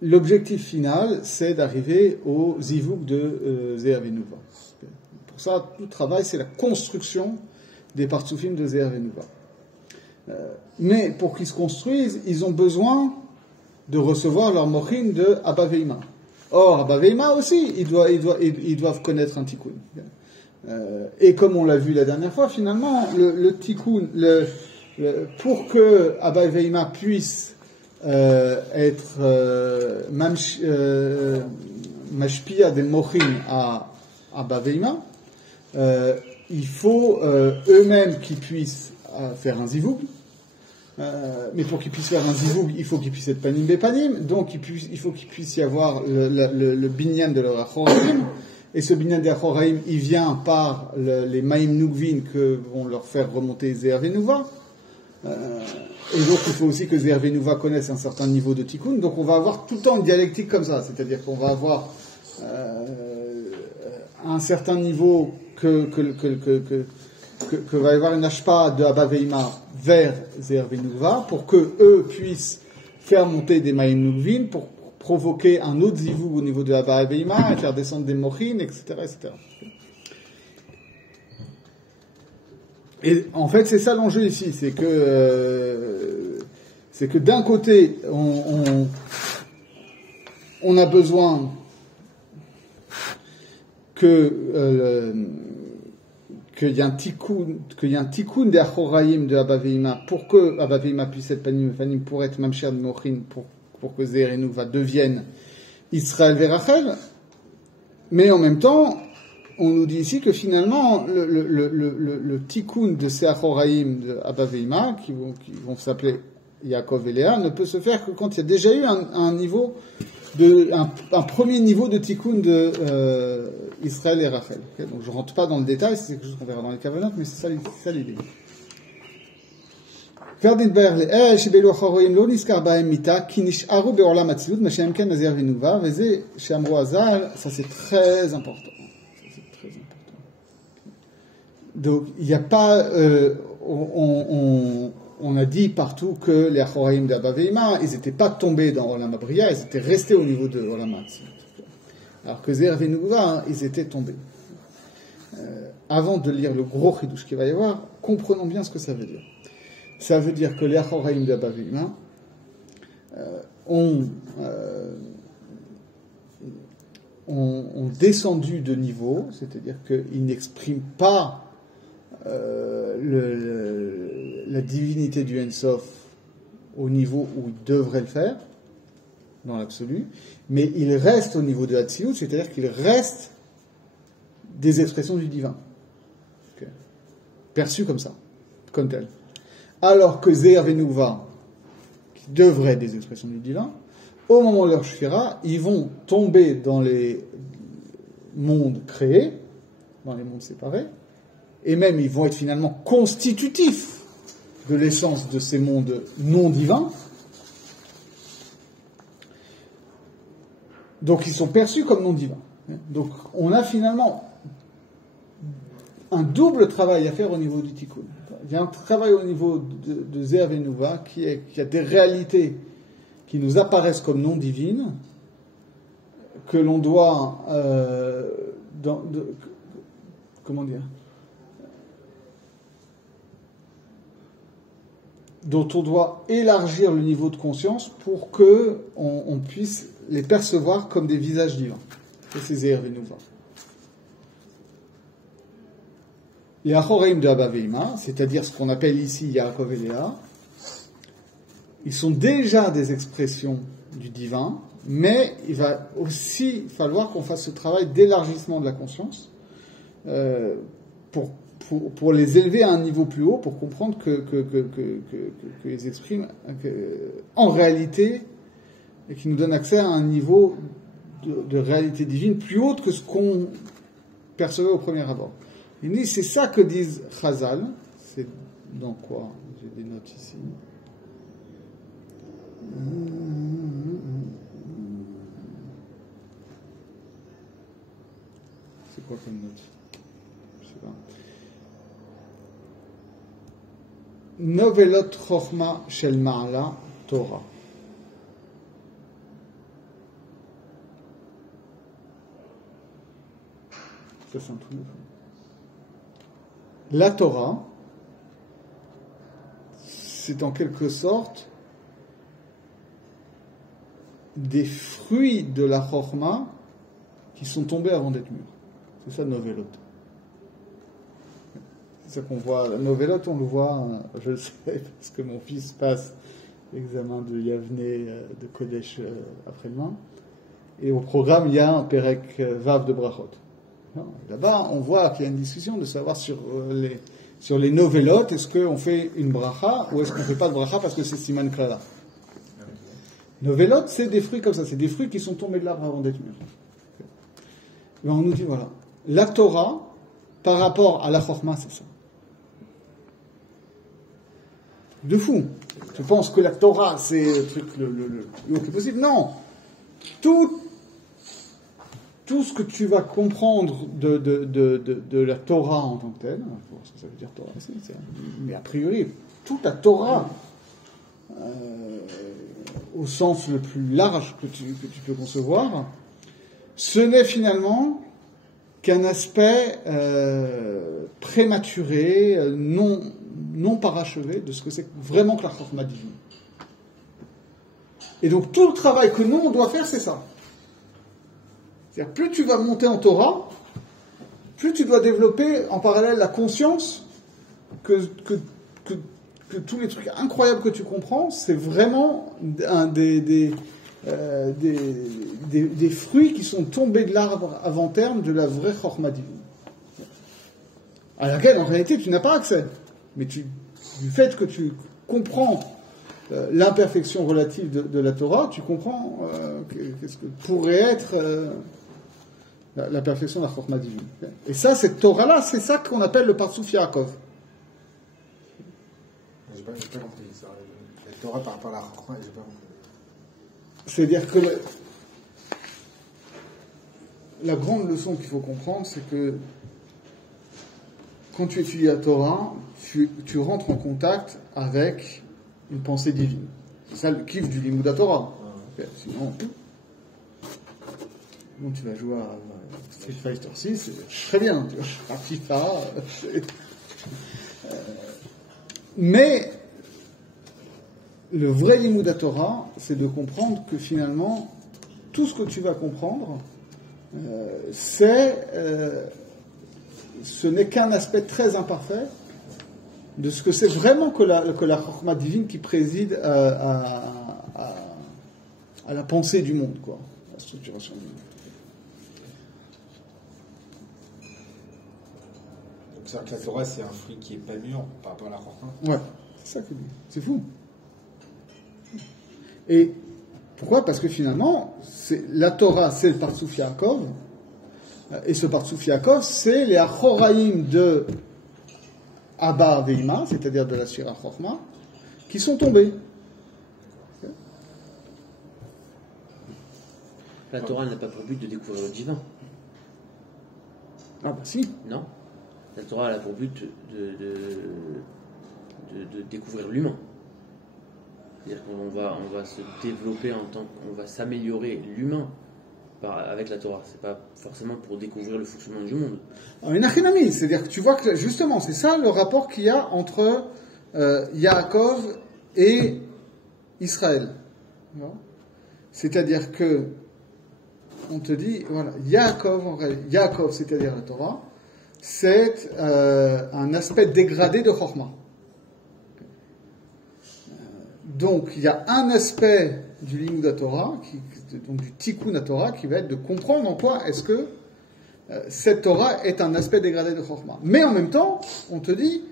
l'objectif final, c'est d'arriver au zivug de Ze'er Venuva. Pour ça, tout le travail, c'est la construction des partsoufim de Ze'er Venuva. Mais pour qu'ils se construisent, ils ont besoin de recevoir leur mochin de Abba Veima. Or, Abba Veima aussi, ils doivent connaître un tikkun. Et comme on l'a vu la dernière fois, finalement, le tikkun, pour que Abba Veima puisse être mashpia des mochin à Abba Veima, il faut eux-mêmes qu'ils puissent faire un zivug, mais pour qu'ils puissent faire un zivug, il faut qu'ils puissent être panim bepanim, donc il faut qu'il puisse y avoir le binyan de leur achoraim, et ce binyan de achoraim, il vient par les maïm nugvin que vont leur faire remonter Ze'er Venuva, et donc il faut aussi que Ze'er Venuva connaisse un certain niveau de tikkun, donc on va avoir tout le temps une dialectique comme ça, c'est-à-dire qu'on va avoir un certain niveau que va y avoir une ashpa de Abba Veima vers Ze'er Venuva pour que eux puissent faire monter des Maïm Nugvin pour provoquer un autre zivou au niveau de Abba Veima et faire descendre des mochin, etc., etc. Et en fait, c'est ça l'enjeu ici, c'est que d'un côté, on a besoin qu'il y a un tikkun des achoraim de Abba Veima pour que Abba Veima puisse être panim panim pour être mamsher de mochin pour que Ze'er Venuva devienne Israël Verachel, mais en même temps on nous dit ici que finalement le tikkun de ces achoraim de Abba Veima qui vont s'appeler Yaakov et Léa ne peut se faire que quand il y a déjà eu un niveau un premier niveau de tikkun de Israël et Rachel. Okay, donc je rentre pas dans le détail, c'est quelque chose qu'on verra dans les Kavanot, mais c'est ça l'idée. Ça c'est très important. Donc il n'y a pas on a dit partout que les Achoraim d'Abba Veima, ils n'étaient pas tombés dans Olam Abriya, ils étaient restés au niveau de Olam Hatzilut. Alors que Ze'er Venuva, ils étaient tombés. Avant de lire le gros chidouche qu'il va y avoir, comprenons bien ce que ça veut dire. Ça veut dire que les Achoraim d'Abba Veima ont descendu de niveau, c'est-à-dire qu'ils n'expriment pas la divinité du Ein-Sof au niveau où il devrait le faire, dans l'absolu, mais il reste au niveau de Hatzilut, c'est-à-dire qu'il reste des expressions du divin. Okay. Perçues comme ça, comme tel. Alors que Ze'er Venuva, qui devrait être des expressions du divin, au moment de leur shfira, ils vont tomber dans les mondes créés, dans les mondes séparés, et même ils vont être finalement constitutifs de l'essence de ces mondes non divins. Donc ils sont perçus comme non divins. Donc on a finalement un double travail à faire au niveau du tikkun. Il y a un travail au niveau de Ze'er Venuva qui a des réalités qui nous apparaissent comme non divines, que l'on doit comment dire, dont on doit élargir le niveau de conscience pour que on puisse les percevoir comme des visages divins. et c'est Zeir Venouva. Les Achoraim de Abba Veima, c'est-à-dire ce qu'on appelle ici Yaakov et Léa, ils sont déjà des expressions du divin, mais il va aussi falloir qu'on fasse ce travail d'élargissement de la conscience pour les élever à un niveau plus haut, pour comprendre qu'ils expriment en réalité et qui nous donnent accès à un niveau de réalité divine plus haute que ce qu'on percevait au premier abord. Il dit, c'est ça que disent Chazal. C'est dans quoi? J'ai des notes ici. C'est quoi comme note? Je sais pas. Novelot Chochma Shel Ma'ala Torah. Ça, c'est un truc de fou. La Torah, c'est en quelque sorte des fruits de la Chochma qui sont tombés avant d'être mûrs. C'est ça, Novelot. C'est ça qu'on voit. Novelot, on le voit, je le sais, parce que mon fils passe l'examen de Yavne de Kodesh après-demain. Et au programme, il y a un Perek Vav de Brachot. Là-bas, on voit qu'il y a une discussion de savoir sur les novelotes, est-ce qu'on fait une bracha ou est-ce qu'on ne fait pas de bracha parce que c'est Siman Klala. Novelotes, c'est des fruits comme ça, c'est des fruits qui sont tombés de l'arbre avant d'être mûrs. Et on nous dit, voilà, la Torah, par rapport à la Chochma, c'est ça. De fou. Tu penses que la Torah, c'est le truc le plus haut que possible? Non. Tout ce que tu vas comprendre de la Torah en tant que telle, ce que ça veut dire Torah, mais a priori, toute la Torah, au sens le plus large que tu peux concevoir, ce n'est finalement qu'un aspect prématuré, non parachevé de ce que c'est vraiment que la Chochma divine. Et donc tout le travail que nous on doit faire, c'est ça. C'est-à-dire, plus tu vas monter en Torah, plus tu dois développer en parallèle la conscience que tous les trucs incroyables que tu comprends, c'est vraiment des fruits qui sont tombés de l'arbre avant terme de la vraie Chochma divine. À laquelle, en réalité, tu n'as pas accès. Mais du fait que tu comprends l'imperfection relative de la Torah, tu comprends qu'est-ce que pourrait être la perfection de la Chochma divine. Et ça, cette Torah-là, c'est ça qu'on appelle le Partsouf Yaakov. J'ai pas compris ça. La Torah par rapport à la Chochma, j'ai pas compris. C'est-à-dire que la grande leçon qu'il faut comprendre, c'est que quand tu étudies la Torah, tu rentres en contact avec une pensée divine. C'est ça le kiff du Limud Torah. Sinon, tu vas jouer à Street Fighter 6, c'est très bien, tu vois, à FIFA. Mais le vrai Limud Torah, c'est de comprendre que finalement, tout ce que tu vas comprendre, ce n'est qu'un aspect très imparfait de ce que c'est vraiment que la Chochma divine qui préside à la pensée du monde, quoi, la structuration du monde. Donc c'est-à-dire que la Torah, c'est un fruit qui est pas mûr par rapport à la Chochma. Ouais, c'est ça que je dis. C'est fou. Et pourquoi? Parce que finalement, la Torah, c'est le Partsouf Yaakov, et ce Partsouf Yaakov, c'est les Achoraim de Abba Veima, c'est-à-dire de la Shira Chochma, qui sont tombés. La Torah n'a pas pour but de découvrir le divin. Ah bah si. Non. La Torah a pour but de découvrir l'humain. C'est-à-dire qu'on va se développer on va s'améliorer l'humain avec la Torah. C'est pas forcément pour découvrir le fonctionnement du monde. Une achinami, c'est-à-dire que tu vois que justement, c'est ça le rapport qu'il y a entre Yaakov et Israël. C'est-à-dire que on te dit, voilà, Yaakov, c'est-à-dire la Torah, c'est un aspect dégradé de Chokhmah. Donc, il y a un aspect du Limud Torah, donc du Tikkun Torah, qui va être de comprendre en quoi est-ce que cette Torah est un aspect dégradé de Chokhmah. Mais en même temps, on te dit,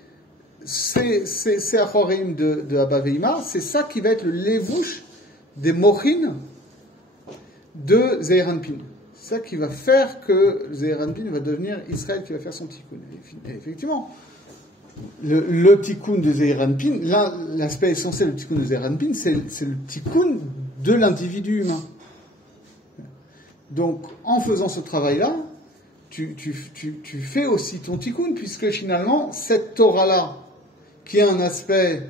c'est Achorim de Abba Veima, c'est ça qui va être le levouche des Mochin de Zeir Anpin. C'est ça qui va faire que Zeir Anpin va devenir Israël qui va faire son Tikkun. Et effectivement, le Tikkun de Zeir Anpin, l'aspect essentiel du Tikkun de Zeir Anpin, c'est le Tikkun de l'individu humain. Donc, en faisant ce travail-là, tu fais aussi ton Tikkun, puisque finalement, cette Torah-là, qui a un aspect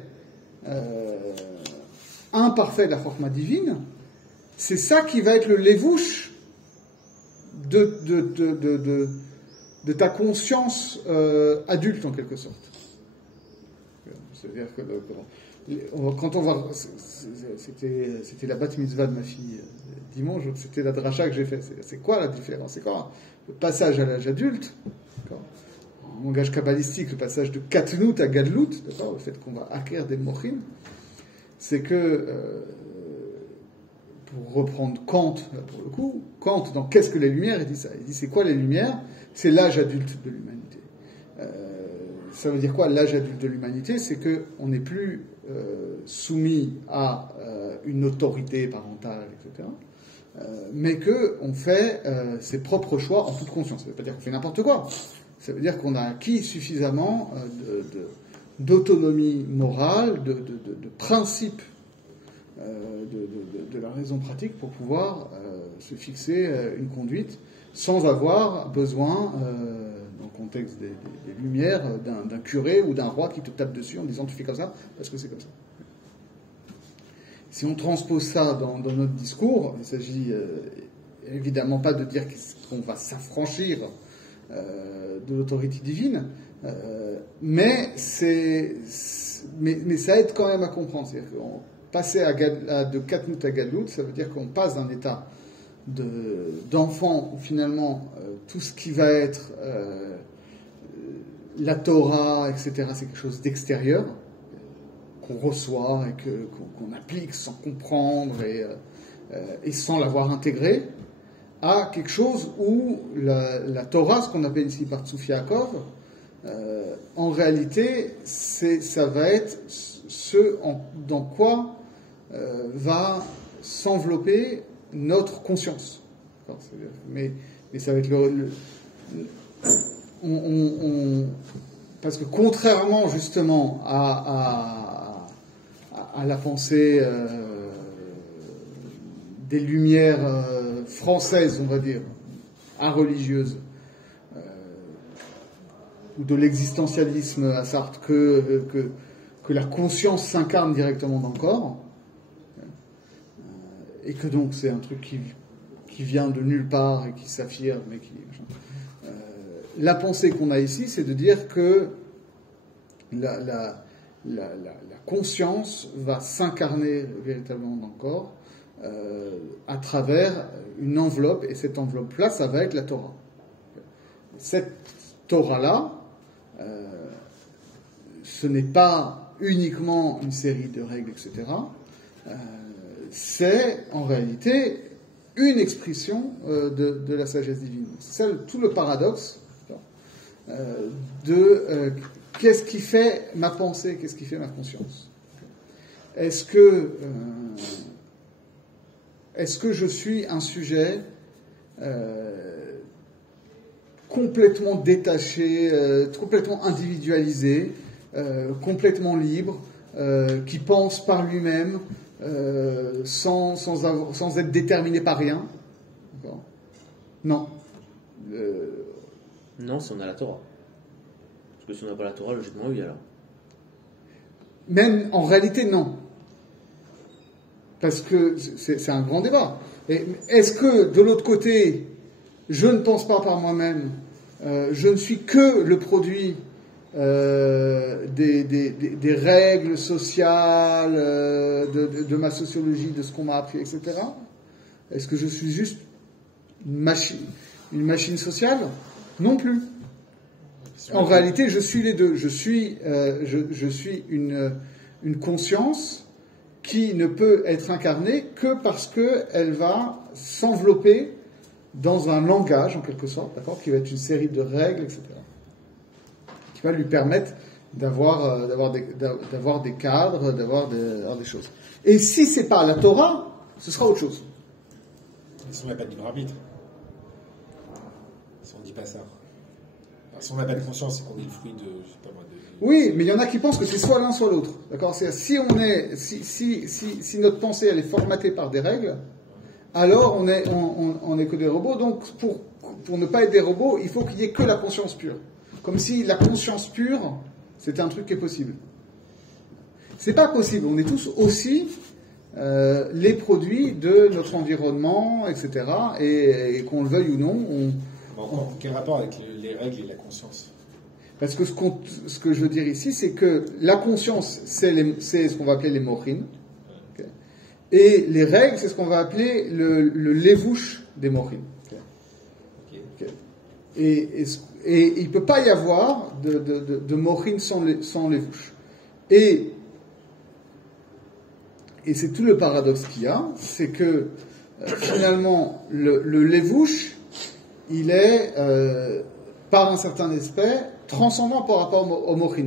imparfait de la Chokhmah divine, c'est ça qui va être le levouche de ta conscience adulte, en quelque sorte. C'est-à-dire que quand on va... C'était la bat mitzvah de ma fille dimanche, c'était la dracha que j'ai fait. C'est quoi la différence? C'est quoi le passage à l'âge adulte, en langage kabbalistique, le passage de Katnout à Gadlout, le fait qu'on va acquérir des mochim, c'est que, pour reprendre Kant, pour le coup, Kant, dans Qu'est-ce que les Lumières, il dit ça. Il dit, c'est quoi les Lumières? C'est l'âge adulte de l'humanité. Ça veut dire quoi, l'âge adulte de l'humanité? C'est qu'on n'est plus soumis à une autorité parentale, etc., mais qu'on fait ses propres choix en toute conscience. Ça ne veut pas dire qu'on fait n'importe quoi. Ça veut dire qu'on a acquis suffisamment d'autonomie morale, de principe de la raison pratique pour pouvoir se fixer une conduite sans avoir besoin, dans le contexte des Lumières, d'un curé ou d'un roi qui te tape dessus en disant tu fais comme ça parce que c'est comme ça. Si on transpose ça dans notre discours, il ne s'agit évidemment pas de dire qu'on va s'affranchir de l'autorité divine, mais ça aide quand même à comprendre. C'est-à-dire qu'on passer de Katnout à Gadlout, ça veut dire qu'on passe d'un état d'enfant où finalement tout ce qui va être la Torah, etc., c'est quelque chose d'extérieur, qu'on reçoit et qu'on applique sans comprendre et sans l'avoir intégré, à quelque chose où la Torah, ce qu'on appelle ici par Tzuf Yaakov, en réalité, ça va être dans quoi va s'envelopper notre conscience. Mais ça va être parce que contrairement justement à la pensée des Lumières françaises, on va dire, religieuse, ou de l'existentialisme à Sartre, que la conscience s'incarne directement dans le corps, et que donc c'est un truc qui vient de nulle part et qui s'affirme, et la pensée qu'on a ici, c'est de dire que la conscience va s'incarner véritablement dans le corps à travers une enveloppe, et cette enveloppe-là, ça va être la Torah. Cette Torah-là, ce n'est pas uniquement une série de règles, etc. C'est en réalité une expression de la sagesse divine. C'est ça tout le paradoxe qu'est-ce qui fait ma pensée, qu'est-ce qui fait ma conscience. Est-ce que je suis un sujet complètement détaché, complètement individualisé, complètement libre, qui pense par lui-même, sans être déterminé par rien? Non. Non, si on a la Torah. Parce que si on n'a pas la Torah, logiquement, oui, alors. Même en réalité, non. Parce que c'est un grand débat. Et est-ce que, de l'autre côté, je ne pense pas par moi-même, je ne suis que le produit des règles sociales, de ma sociologie, de ce qu'on m'a appris, etc. Est-ce que je suis juste une machine sociale? Non plus. En réalité, je suis les deux. Je suis une conscience qui ne peut être incarnée que parce qu'elle va s'envelopper dans un langage, en quelque sorte, d'accord, qui va être une série de règles, etc., qui va lui permettre d'avoir des cadres, d'avoir des choses. Et si c'est pas la Torah, ce sera autre chose. Si on n'a pas de libre arbitre. Si on ne dit pas ça. Alors, si on n'a pas de conscience, c'est qu'on est le fruit de, je sais pas moi, Oui, mais il y en a qui pensent que c'est soit l'un soit l'autre. D'accord ? C'est-à-dire, si notre pensée elle est formatée par des règles, alors on est que des robots. Donc pour ne pas être des robots, il faut qu'il y ait que la conscience pure. Comme si la conscience pure, c'était un truc qui est possible. C'est pas possible. On est tous aussi les produits de notre environnement, etc. Et qu'on le veuille ou non, quel rapport avec les règles et la conscience ? Parce que ce que je veux dire ici, c'est que la conscience, c'est ce qu'on va appeler les mochines. Okay. Et les règles, c'est ce qu'on va appeler le levouche des mochines. Okay. Okay. Et il ne peut pas y avoir de mochines sans levouche. Et c'est tout le paradoxe qu'il y a, c'est que finalement, le levouche, il est, par un certain aspect, transcendant par rapport au mochin.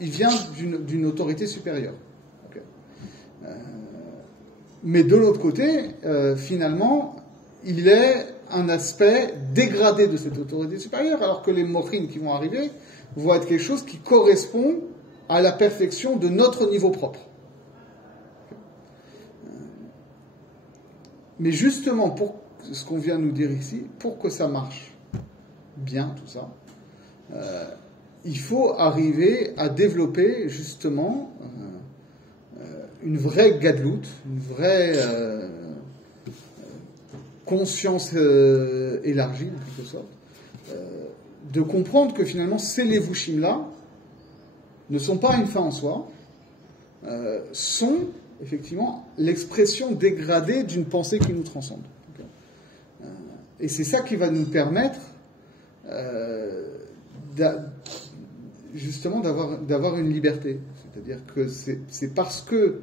Il vient d'une autorité supérieure. Okay. Mais de l'autre côté, finalement, il est un aspect dégradé de cette autorité supérieure, alors que les mochins qui vont arriver vont être quelque chose qui correspond à la perfection de notre niveau propre. Mais justement, pour ce qu'on vient de nous dire ici, pour que ça marche bien, tout ça, il faut arriver à développer justement une vraie gadlout, une vraie conscience élargie, en quelque sorte, de comprendre que finalement ces levushim-là ne sont pas une fin en soi, sont effectivement l'expression dégradée d'une pensée qui nous transcende. Et c'est ça qui va nous permettre justement d'avoir une liberté. C'est-à-dire que c'est parce que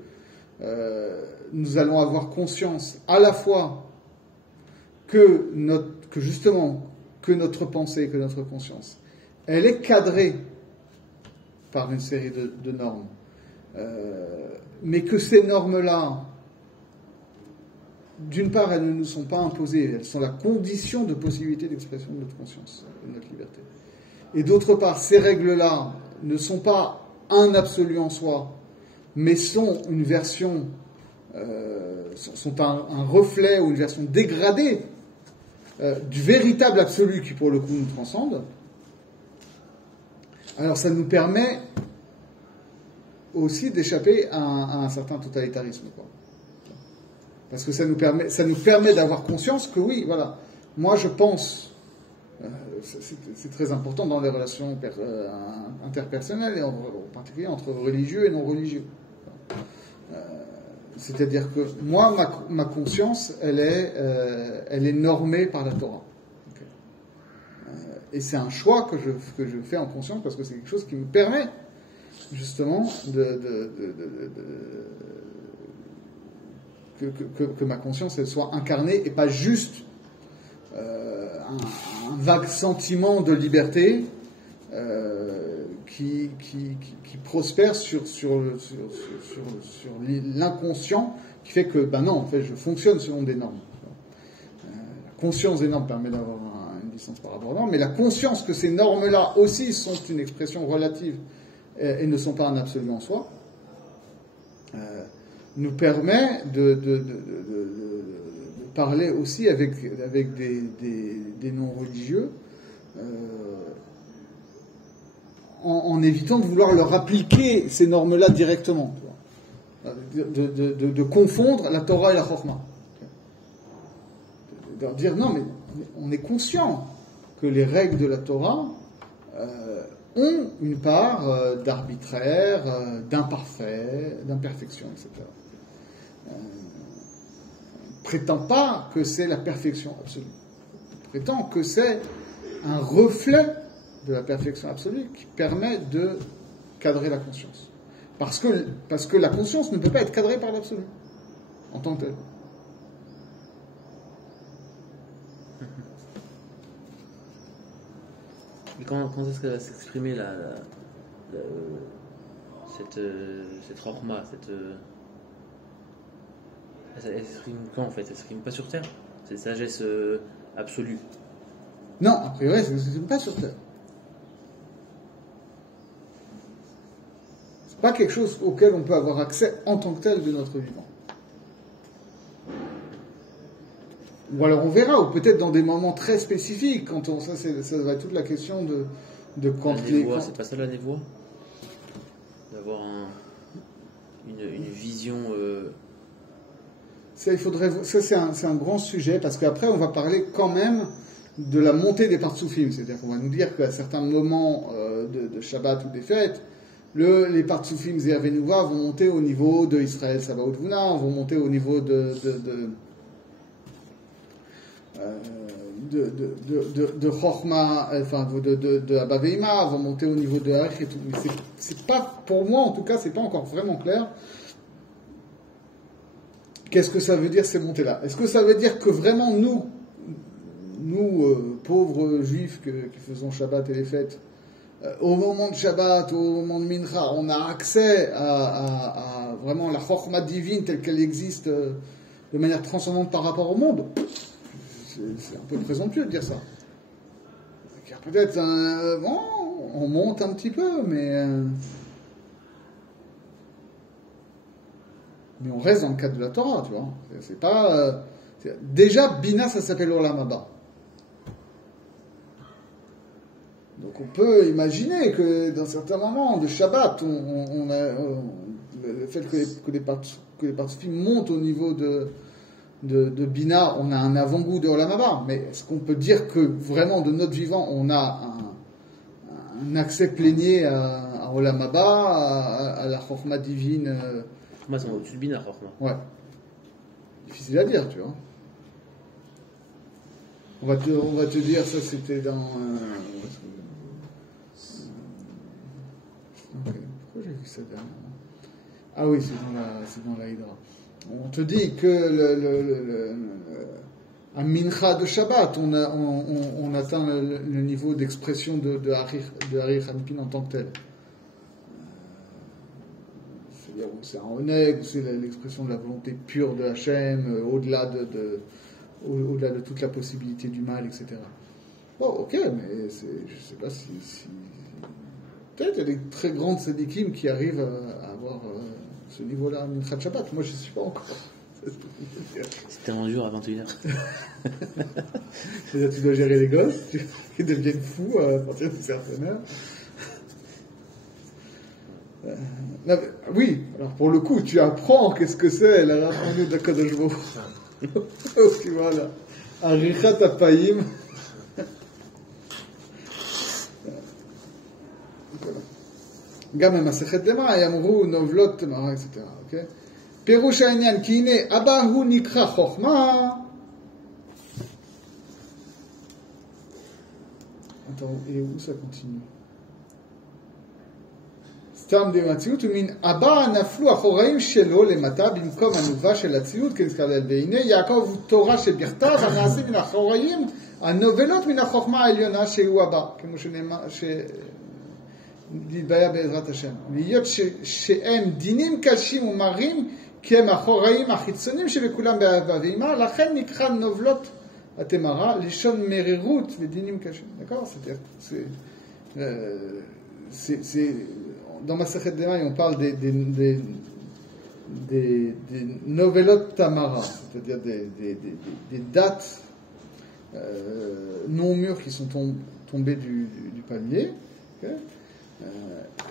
nous allons avoir conscience à la fois que notre pensée, que notre conscience, elle est cadrée par une série de normes, mais que ces normes-là, d'une part, elles ne nous sont pas imposées, elles sont la condition de possibilité d'expression de notre conscience, de notre liberté. Et d'autre part, ces règles-là ne sont pas un absolu en soi, mais sont une version, sont un reflet ou une version dégradée du véritable absolu qui, pour le coup, nous transcende. Alors, ça nous permet aussi d'échapper à un certain totalitarisme, quoi. Parce que ça nous permet d'avoir conscience que oui, voilà, moi je pense, c'est très important dans les relations interpersonnelles, et en particulier entre religieux et non religieux. C'est-à-dire que moi, ma conscience, elle est normée par la Torah. Okay. Et c'est un choix que je fais en conscience parce que c'est quelque chose qui me permet justement que ma conscience elle soit incarnée et pas juste un vague sentiment de liberté qui prospère sur l'inconscient qui fait que ben non, en fait je fonctionne selon des normes. La conscience des normes permet d'avoir une distance par rapport aux normes, mais la conscience que ces normes-là aussi sont une expression relative et ne sont pas un absolu en soi, nous permet de parler aussi avec des non-religieux en évitant de vouloir leur appliquer ces normes-là directement, de confondre la Torah et la Chorma. De leur dire non, mais on est conscient que les règles de la Torah ont une part d'arbitraire, d'imparfait, d'imperfection, etc. Prétend pas que c'est la perfection absolue. prétend que c'est un reflet de la perfection absolue qui permet de cadrer la conscience. Parce que la conscience ne peut pas être cadrée par l'absolu, en tant que telle. Et quand est-ce qu'elle va s'exprimer cette Rochma, elle s'exprime quand en fait? Elle s'exprime pas sur Terre? Cette sagesse absolue? Non, a priori, elle ne s'exprime pas sur Terre. C'est pas quelque chose auquel on peut avoir accès en tant que tel de notre vivant. Ou alors on verra, ou peut-être dans des moments très spécifiques, ça va être toute la question de quand la névoie, c'est pas ça la névoie? D'avoir une vision. Ça, c'est un grand sujet, parce qu'après on va parler quand même de la montée des partsoufim. C'est-à-dire qu'on va nous dire qu'à certains moments de Shabbat ou des fêtes, les partsoufim Zervenouva vont monter au niveau de Israël Sabaoth Vuna, vont monter au niveau de Chochma, enfin de Abba Veima, vont monter au niveau de Arich et tout. Mais c'est pas, pour moi en tout cas, c'est pas encore vraiment clair. Qu'est-ce que ça veut dire ces montées-là? Est-ce que ça veut dire que vraiment nous pauvres juifs qui faisons Shabbat et les fêtes, au moment de Shabbat, au moment de Mincha, on a accès à vraiment la Chochma divine telle qu'elle existe de manière transcendante par rapport au monde? C'est un peu présomptueux de dire ça. Peut-être, on monte un petit peu, mais on reste dans le cadre de la Torah, tu vois. C'est pas... déjà, Bina, ça s'appelle Olam Haba. Donc on peut imaginer que dans certains moments de Shabbat, on a le fait que les participants montent au niveau de Bina, on a un avant-goût de Olam Haba. Mais est-ce qu'on peut dire que vraiment de notre vivant, on a un accès plénier à Olam Haba, à la Chochma divine? Moi, c'est au-dessus de Bina, Chochma. Ouais. Difficile à dire, tu vois. On va te dire, ça c'était dans... Pourquoi j'ai vu ça dernièrement? Ah oui, c'est dans la Hydra. On te dit que à Mincha de Shabbat, on atteint le niveau d'expression de Hari Hanpin en tant que tel. C'est-à-dire que c'est un Oneg, c'est l'expression de la volonté pure de Hachem, au-delà de toute la possibilité du mal, etc. Bon, ok, mais je ne sais pas si peut-être il y a des très grandes tzadikim qui arrivent à avoir ce niveau-là à Minchat Shabbat. Moi, je ne suis pas encore. C'est tellement dur à 21h. C'est-à-dire tu dois gérer les gosses, qui deviennent fous à partir d'une certaine heure. Oui, alors pour le coup, tu apprends qu'est-ce que c'est la rachamut de Kadosh Baruch Hu. Voilà. Arichat Apayim. גם במסכת דמאי אמרו נובלות תמרה, etc. Okay? פירוש העניין, כי הנה אבא הוא נקרא חוכמה. Attends, et où ça continue? סתם דמציאות, ומן אבא נפלו החוראים שלו למטה במקום הנובה של הציוד, כנזכר לב, והנה יעקב תורה שבכתב, הנעשה מן החוראים, הנובלות מן החוכמה העליונה שהוא אבא, כמו שנאמר, להתביה בעזרת השם. להיות שהם דינים קשים ומרים כי הם החוראים החיצונים שבכולם באהבה ואימה, לכן נקרא נובלות התמרה, לשון מרירות ודינים קשים. d'accord? C'est dans Masechet Demaï, on parle des novelot tamara, c'est-à-dire des dates non mûres qui sont tombées du palier. Okay?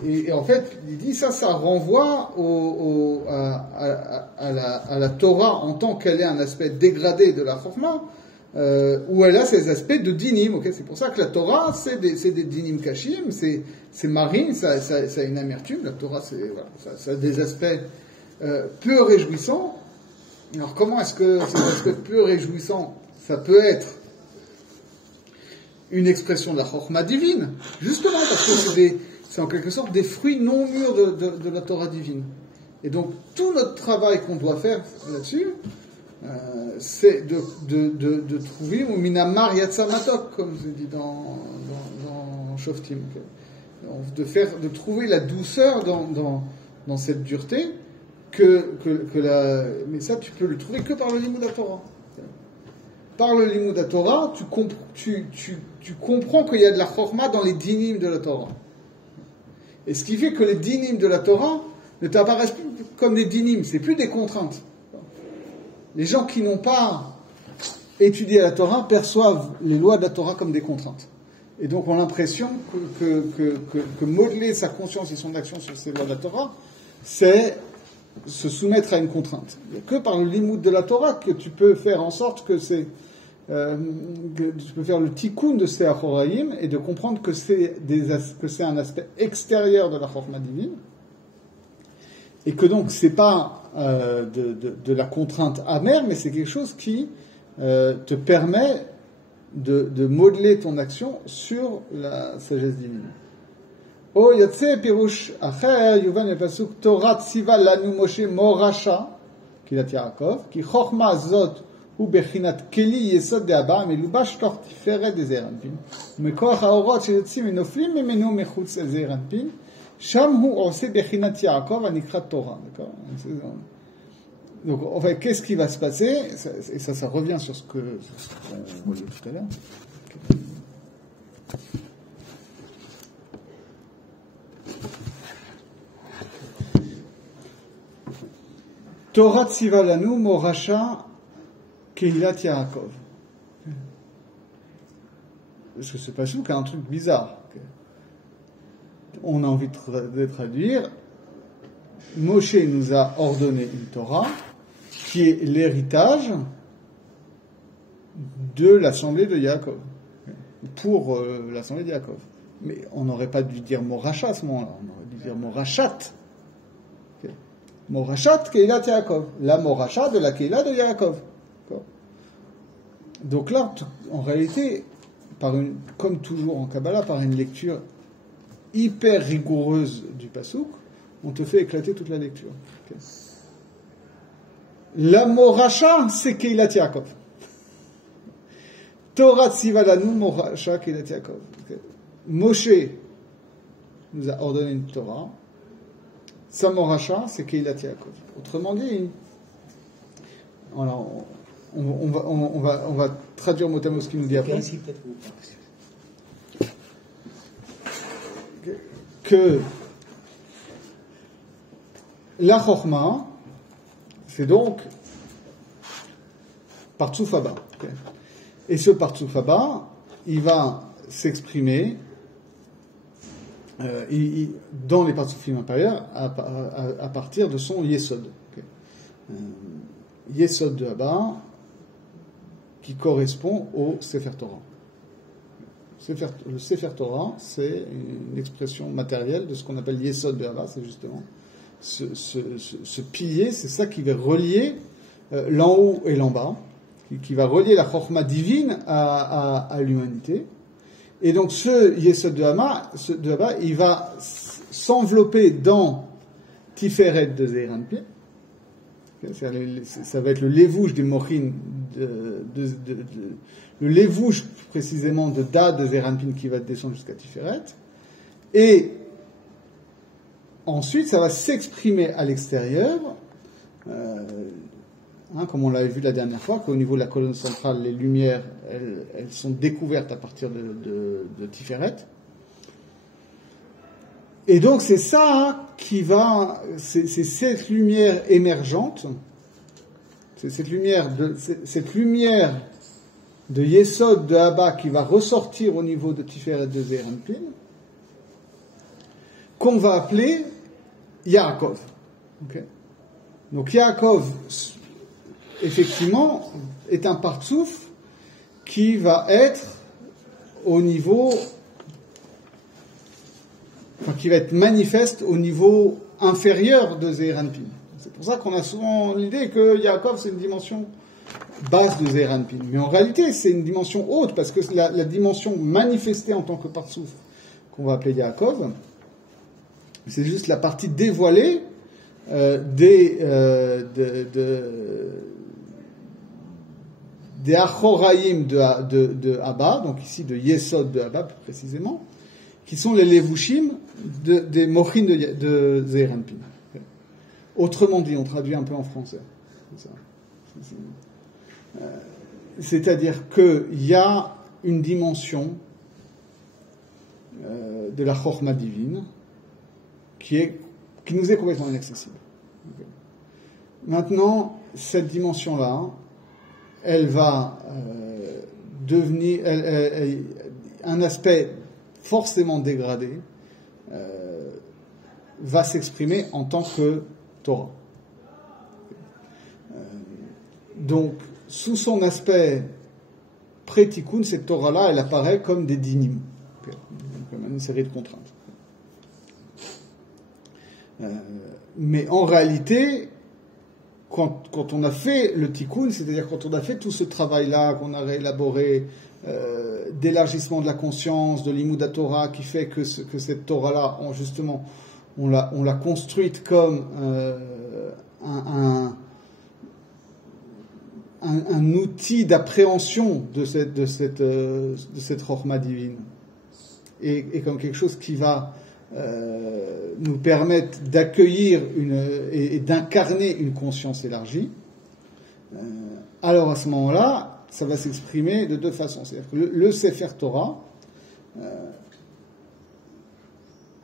Et en fait, il dit ça renvoie à la Torah en tant qu'elle est un aspect dégradé de la Chokhmah, où elle a ces aspects de dinim. Okay? C'est pour ça que la Torah, c'est des dinim kashim, c'est marine, ça a une amertume. La Torah, ça a des aspects peu réjouissants. Alors comment est-ce que ces aspects peu réjouissants, ça peut être une expression de la Chorma divine, justement parce que c'est en quelque sorte des fruits non mûrs de la Torah divine. Et donc, tout notre travail qu'on doit faire là-dessus, c'est de trouver Minamar Yatsa Matok, comme je dis dans Shoftim, de trouver la douceur dans cette dureté, mais ça, tu peux le trouver que par le Limud Torah. Par le Limud Torah, tu comprends qu'il y a de la Chorma dans les dinim de la Torah. Et ce qui fait que les dinim de la Torah ne t'apparaissent plus comme des dinim, c'est plus des contraintes. Les gens qui n'ont pas étudié la Torah perçoivent les lois de la Torah comme des contraintes. Et donc ont l'impression que modeler sa conscience et son action sur ces lois de la Torah, c'est se soumettre à une contrainte. Il n'y a que par le limud de la Torah que tu peux faire en sorte que tu peux faire le tikkun de ces achoraïm et de comprendre que c'est un aspect extérieur de la chorma divine et que donc c'est pas de la contrainte amère, mais c'est quelque chose qui te permet de modeler ton action sur la sagesse divine. O yatse pirush acher yuvan le pasuk Torah tziva lanu Moshe morasha kilat Yaakov ki chochma zot hu bechinat keli yesod de'aba melubash toch tiferet de'zeir anpin umekoach haorot sheyotzim enoflim mimenu mechutz zeir anpin sham hu ose bechinat Yaakov anikrat Torah. D'accord. Donc, en fait, qu'est-ce qui va se passer? Et ça revient sur ce qu'on voyait tout à l'heure. Torah tziva lanu morasha keilat Yaakov. Parce que c'est pas sûr qu'il y a un truc bizarre. On a envie de traduire. Moshe nous a ordonné une Torah qui est l'héritage de l'assemblée de Yaakov. Pour l'assemblée de Yaakov. Mais on n'aurait pas dû dire Morasha à ce moment-là. On aurait dû dire Morashat. Morashat Keilat Yaakov. La Morasha de la Keila de Yaakov. Donc là, en réalité, comme toujours en Kabbalah, par une lecture hyper rigoureuse du Pasuk, on te fait éclater toute la lecture. Okay. La Morasha, c'est Keilat Yaakov. Torah tziva lanu Morasha Keilat Yaakov. Okay. Moshe nous a ordonné une Torah. Sa Morasha, c'est Keilat Yaakov. Autrement dit, alors, on va traduire mot à mot ce qu'il nous dit après. Que la Chochma, c'est donc Partsouf Haba. Okay. Et ce Partsouf Haba, il va s'exprimer dans les Partsoufim inférieurs à partir de son Yesod. Okay. Yesod de Haba, qui correspond au Sefer Torah. Le Sefer Torah, c'est une expression matérielle de ce qu'on appelle Yesod de Haba, c'est justement ce pilier, c'est ça qui va relier l'en haut et l'en bas, qui va relier la Chochma divine à l'humanité. Et donc ce Yesod de Haba, il va s'envelopper dans Tiferet de Zeir Anpin. Ça va être le lévouche des Mochin, le lévouche précisément de Da de Zeir Anpin qui va descendre jusqu'à Tiferet. Et ensuite, ça va s'exprimer à l'extérieur, comme on l'avait vu la dernière fois, qu'au niveau de la colonne centrale, les lumières, elles sont découvertes à partir de Tiferet. Et donc c'est ça c'est cette lumière émergente, c'est cette lumière de Yesod de Haba qui va ressortir au niveau de Tiferet de Zeir Anpin, qu'on va appeler Yaakov. Okay. Donc Yaakov, effectivement, est un partsouf qui va être au niveau, qui va être manifeste au niveau inférieur de Zeir Anpin. C'est pour ça qu'on a souvent l'idée que Yaakov, c'est une dimension base de Zeir Anpin. Mais en réalité, c'est une dimension haute, parce que la dimension manifestée en tant que Partsouf, qu'on va appeler Yaakov, c'est juste la partie dévoilée des Achoraïm de Abba, donc ici de Yesod de Abba plus précisément, qui sont les Levushim des Mochin de Zeir Anpin. Autrement dit, on traduit un peu en français. C'est-à-dire qu'il y a une dimension de la Chokhma divine qui nous est complètement inaccessible. Maintenant, cette dimension-là, elle va devenir un aspect forcément dégradé, va s'exprimer en tant que Torah. Donc, sous son aspect pré-tikkun, cette Torah-là, elle apparaît comme des dinim, comme une série de contraintes. Mais en réalité, quand on a fait le tikkun, c'est-à-dire quand on a fait tout ce travail-là, qu'on a réélaboré, d'élargissement de la conscience, de l'Imouda Torah, qui fait que cette Torah-là, justement, on l'a construite comme un outil d'appréhension de cette Chokhma divine, et comme quelque chose qui va nous permettre d'accueillir et d'incarner une conscience élargie. Alors à ce moment-là, ça va s'exprimer de deux façons. C'est-à-dire que le Sefer Torah,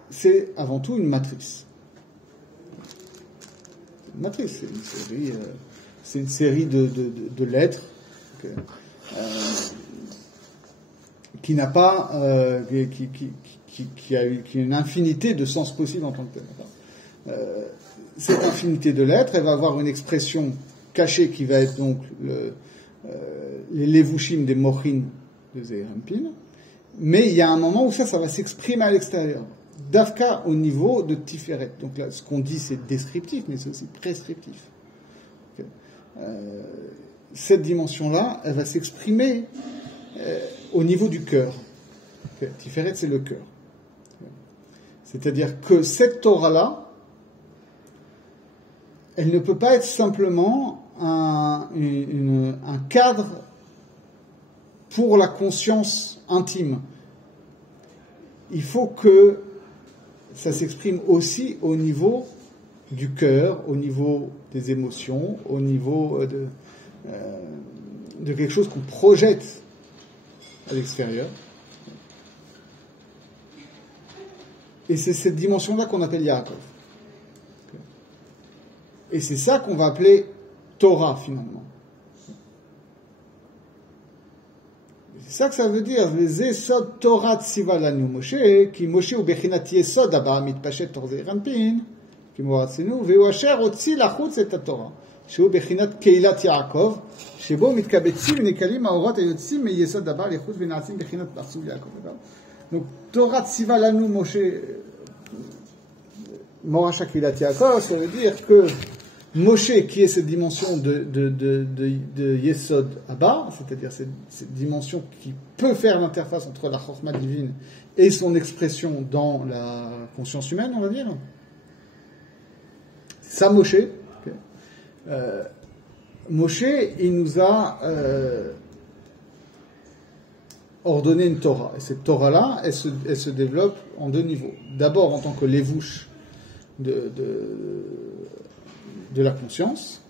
c'est avant tout une matrice. Une matrice, c'est une série de lettres qui n'a pas, qui a une infinité de sens possibles en tant que tel. Cette infinité de lettres, elle va avoir une expression cachée qui va être donc les levushim des mochin de Zeir Anpin, mais il y a un moment où ça va s'exprimer à l'extérieur, d'Afka au niveau de Tiferet. Donc là, ce qu'on dit, c'est descriptif, mais c'est aussi prescriptif. Cette dimension-là, elle va s'exprimer au niveau du cœur. Tiferet, c'est le cœur. C'est-à-dire que cette Torah-là, elle ne peut pas être simplement un cadre pour la conscience intime. Il faut que ça s'exprime aussi au niveau du cœur, au niveau des émotions, au niveau de quelque chose qu'on projette à l'extérieur. Et c'est cette dimension-là qu'on appelle Yaakov. Et c'est ça qu'on va appeler Torah, finalement. C'est ça que ça veut dire. Zesod Torah Tziva Lanu Moshe, ki Moshe u bechinat yesod haba mitpashet tor Zeir Anpin, ki moratzenu, ve'u asher hotzi lachutz et haTorah, שהוא בחינת קהילת יעקב, שבו מתקבצים ונקלים האורות היוצאים מיסוד הבא לחוץ ונעשים בחינת פרצוף יעקב. Donc, Torah Tziva Lanu Moshe, Morasha Keilat Yaakov, ça veut dire que Moshe, qui est cette dimension de Yesod Abba, c'est-à-dire cette dimension qui peut faire l'interface entre la Chokhma divine et son expression dans la conscience humaine, on va dire. Ça, Moshe. Okay. Moshe, il nous a ordonné une Torah. Et cette Torah-là, elle se développe en deux niveaux. D'abord en tant que lévouche de la conscience,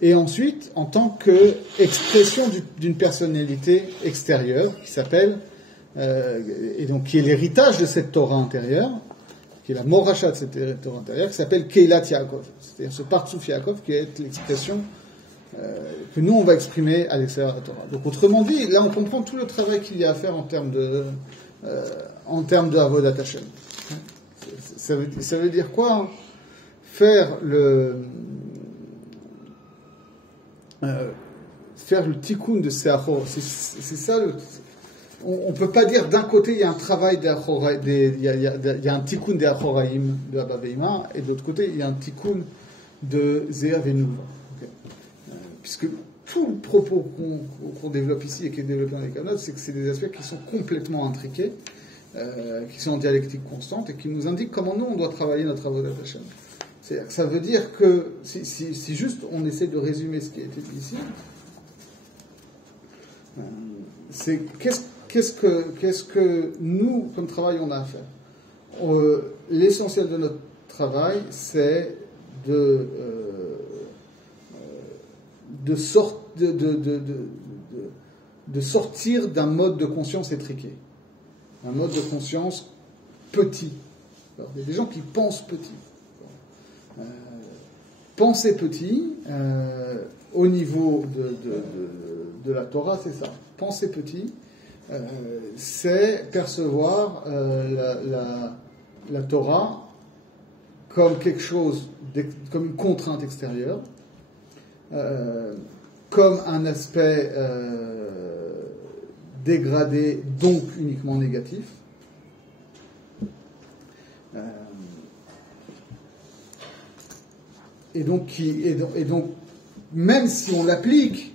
et ensuite en tant qu'expression d'une personnalité extérieure qui s'appelle, et donc qui est l'héritage de cette Torah intérieure, qui est la moracha de cette Torah intérieure, qui s'appelle Keilat Yaakov, c'est-à-dire ce Partsouf Yaakov qui est l'expression que nous on va exprimer à l'extérieur de la Torah. Donc autrement dit, là on comprend tout le travail qu'il y a à faire en termes de Avodat Hashem. Ça veut dire quoi? Faire le tikkun de ces achor, c'est ça. On peut pas dire d'un côté il y a un travail il y a un tikkun des achoraïm de Abba Veima, et de l'autre côté il y a un tikkun de Zeir Venuva. Okay. Puisque tout le propos qu'on développe ici et qui est développé dans les Kavanot, c'est que c'est des aspects qui sont complètement intriqués, qui sont en dialectique constante et qui nous indiquent comment nous, on doit travailler notre Avodat Hashem. Ça veut dire que, si juste on essaie de résumer ce qui a été dit ici, c'est qu'est-ce que nous, comme travail, on a à faire. L'essentiel de notre travail, c'est de sortir d'un mode de conscience étriqué, un mode de conscience petit. Alors, il y a des gens qui pensent petit. Penser petit, au niveau de la Torah, c'est ça. Penser petit, c'est percevoir la Torah comme quelque chose, comme une contrainte extérieure, comme un aspect dégradé, donc uniquement négatif. Et donc, même si on l'applique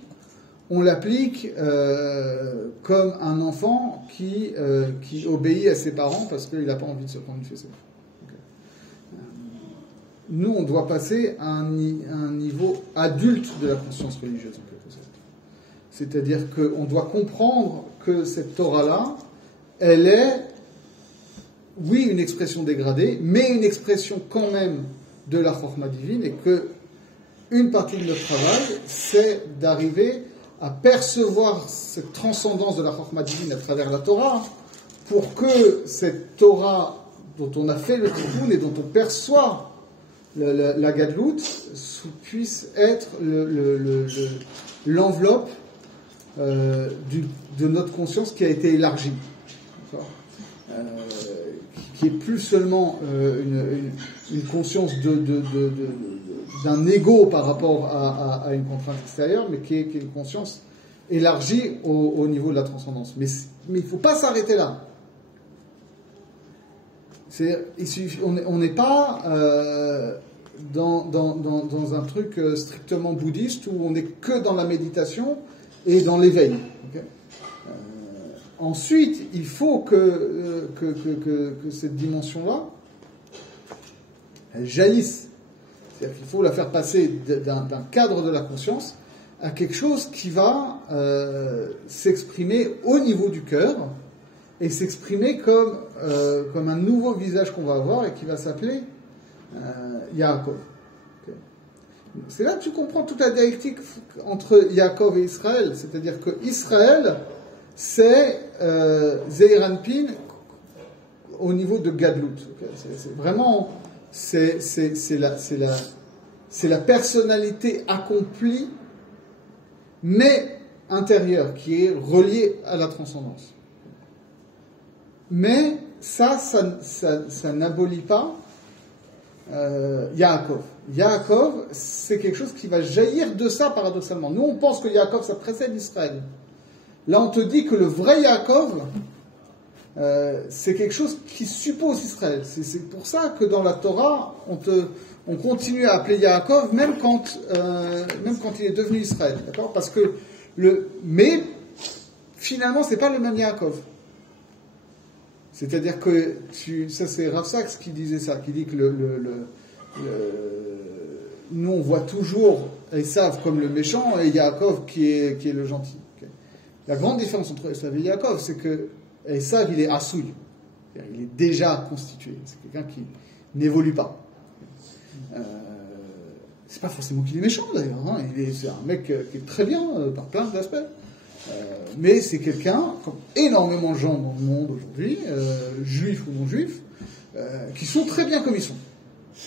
comme un enfant qui obéit à ses parents parce qu'il n'a pas envie de se prendre une fessée. Nous, on doit passer à un niveau adulte de la conscience religieuse, en quelque sorte. C'est-à-dire qu'on doit comprendre que cette Torah-là, elle est, oui, une expression dégradée, mais une expression quand même de la Chokhmah divine, et que une partie de notre travail, c'est d'arriver à percevoir cette transcendance de la Chokhmah divine à travers la Torah, pour que cette Torah dont on a fait le tikkun et dont on perçoit la gadlout puisse être l'enveloppe de notre conscience qui a été élargie. Qui est plus seulement une conscience d'un ego par rapport à une contrainte extérieure, mais qui est une conscience élargie au niveau de la transcendance. Mais il ne faut pas s'arrêter là. On n'est pas dans un truc strictement bouddhiste où on n'est que dans la méditation et dans l'éveil. Okay. Ensuite, il faut que cette dimension-là, elle jaillisse. C'est-à-dire qu'il faut la faire passer d'un cadre de la conscience à quelque chose qui va s'exprimer au niveau du cœur et s'exprimer comme un nouveau visage qu'on va avoir et qui va s'appeler Yaakov. Okay. C'est là que tu comprends toute la dialectique entre Yaakov et Israël. C'est-à-dire que Israël, c'est Zeir Anpin au niveau de Gadlut. Okay. C'est vraiment c'est la personnalité accomplie, mais intérieure, qui est reliée à la transcendance. Mais ça n'abolit pas Yaakov. Yaakov, c'est quelque chose qui va jaillir de ça, paradoxalement. Nous, on pense que Yaakov, ça précède Israël. Là, on te dit que le vrai Yaakov, c'est quelque chose qui suppose Israël. C'est pour ça que dans la Torah, on continue à appeler Yaakov, même quand il est devenu Israël. D'accord ? Parce que mais finalement, c'est pas le même Yaakov. C'est-à-dire que ça, c'est Rav Sachs qui disait ça, qui dit que nous, on voit toujours Esav comme le méchant et Yaakov qui est le gentil. Okay. La grande différence entre Esav et Yaakov, c'est que Esav, il est assouille. Il est déjà constitué. C'est quelqu'un qui n'évolue pas. C'est pas forcément qu'il est méchant, d'ailleurs. Hein. C'est un mec qui est très bien par plein d'aspects. Mais c'est quelqu'un, comme énormément de gens dans le monde aujourd'hui, juifs ou non juifs, qui sont très bien comme ils sont.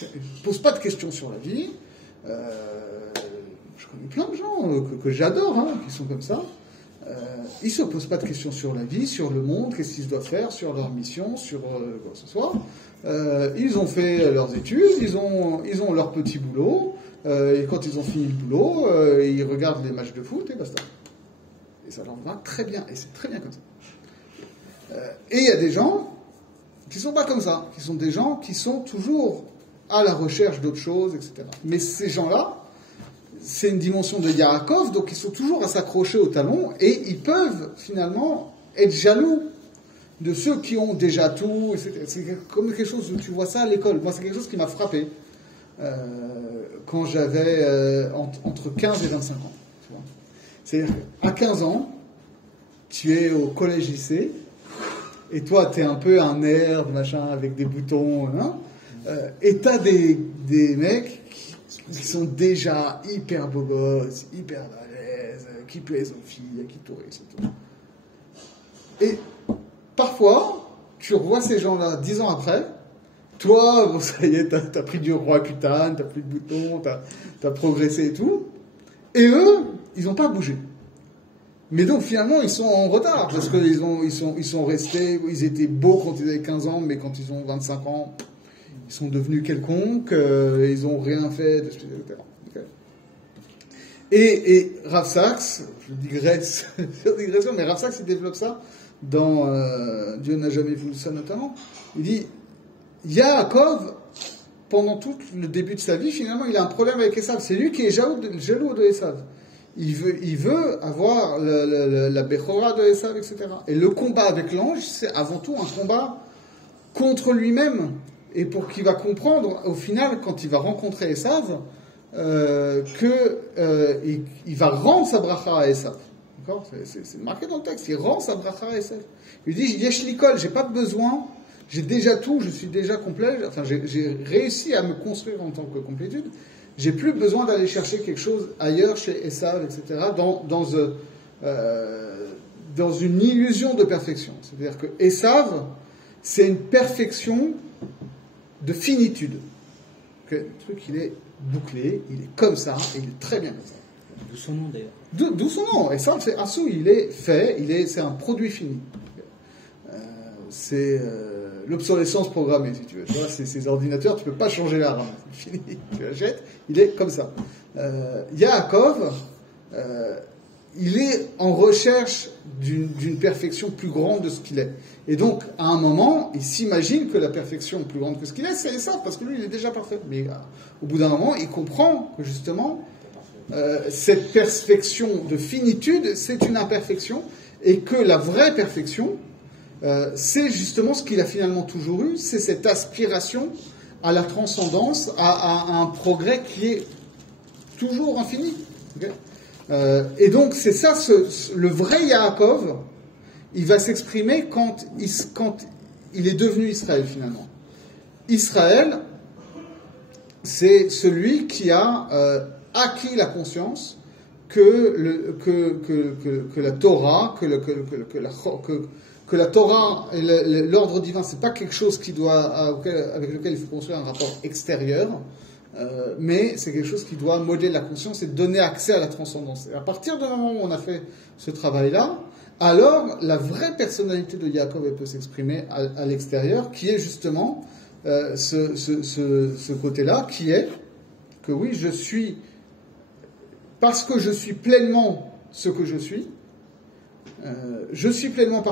Ils ne posent pas de questions sur la vie. Je connais plein de gens que j'adore, hein, qui sont comme ça. Ils ne se posent pas de questions sur la vie, sur le monde, qu'est-ce qu'ils doivent faire, sur leur mission, sur quoi que ce soit. Ils ont fait leurs études, ils ont leur petit boulot, et quand ils ont fini le boulot, ils regardent les matchs de foot et basta. Et ça leur va très bien, et c'est très bien comme ça. Et il y a des gens qui ne sont pas comme ça, qui sont des gens qui sont toujours à la recherche d'autres choses, etc. Mais ces gens-là, c'est une dimension de Yaakov, donc ils sont toujours à s'accrocher au talon, et ils peuvent finalement être jaloux de ceux qui ont déjà tout. C'est comme quelque chose où tu vois ça à l'école. Moi, c'est quelque chose qui m'a frappé quand j'avais entre 15 et 25 ans. Tu vois. C'est-à-dire qu'à 15 ans, tu es au collège-lycée, et toi, tu es un peu un nerd, machin, avec des boutons, hein, et tu as des mecs qui sont déjà hyper beaux gosses, hyper à l'aise, qui plaisent aux filles, qui tourisent et tout. Et parfois, tu revois ces gens-là 10 ans après, toi, bon, ça y est, t'as pris du roi cutane, t'as plus de boutons, t'as progressé et tout, et eux, ils n'ont pas bougé. Mais donc finalement, ils sont en retard, parce qu'ils sont restés, ils étaient beaux quand ils avaient 15 ans, mais quand ils ont 25 ans, ils sont devenus quelconques, ils n'ont rien fait, etc. Okay. Et Rav Sachs, je digresse, mais Rav Sachs, il développe ça dans Dieu n'a jamais voulu ça notamment. Il dit, Yaakov, pendant tout le début de sa vie, finalement, il a un problème avec Esav. C'est lui qui est jaloux de Esav. Il veut avoir la Bechora de Esav, etc. Et le combat avec l'ange, c'est avant tout un combat contre lui-même. Et pour qu'il va comprendre, au final, quand il va rencontrer Esav, il va rendre sa bracha à Esav. D'accord ? C'est marqué dans le texte. Il rend sa bracha à Esav. Il dit, Yesh likol, j'ai pas besoin, j'ai déjà tout, je suis déjà complet, enfin, j'ai réussi à me construire en tant que complétude. J'ai plus besoin d'aller chercher quelque chose ailleurs, chez Esav, etc., dans une illusion de perfection. C'est-à-dire que Esav, c'est une perfection de finitude. Le truc, il est bouclé, il est comme ça, et il est très bien comme ça. D'où son nom d'ailleurs. D'où son nom. Esav, c'est Assou, il est fait, c'est un produit fini. C'est l'obsolescence programmée, si tu veux. Tu vois, ces ordinateurs, tu peux pas changer la RAM. C'est fini. Tu l'achètes, il est comme ça. Yaakov, il est en recherche d'une perfection plus grande de ce qu'il est. Et donc, à un moment, il s'imagine que la perfection plus grande que ce qu'il est, c'est ça, parce que lui, il est déjà parfait. Mais au bout d'un moment, il comprend que justement, cette perfection de finitude, c'est une imperfection, et que la vraie perfection, c'est justement ce qu'il a finalement toujours eu, c'est cette aspiration à la transcendance, à un progrès qui est toujours infini. Okay. Et donc, c'est ça, le vrai Yaakov, il va s'exprimer quand il est devenu Israël, finalement. Israël, c'est celui qui a acquis la conscience que la Torah, que la Torah et l'ordre divin, c'est pas quelque chose avec lequel il faut construire un rapport extérieur, mais c'est quelque chose qui doit modeler la conscience et donner accès à la transcendance. Et à partir du moment où on a fait ce travail-là, alors la vraie personnalité de Yaakov elle peut s'exprimer à l'extérieur, qui est justement ce côté-là, qui est que oui, parce que je suis pleinement ce que je suis pleinement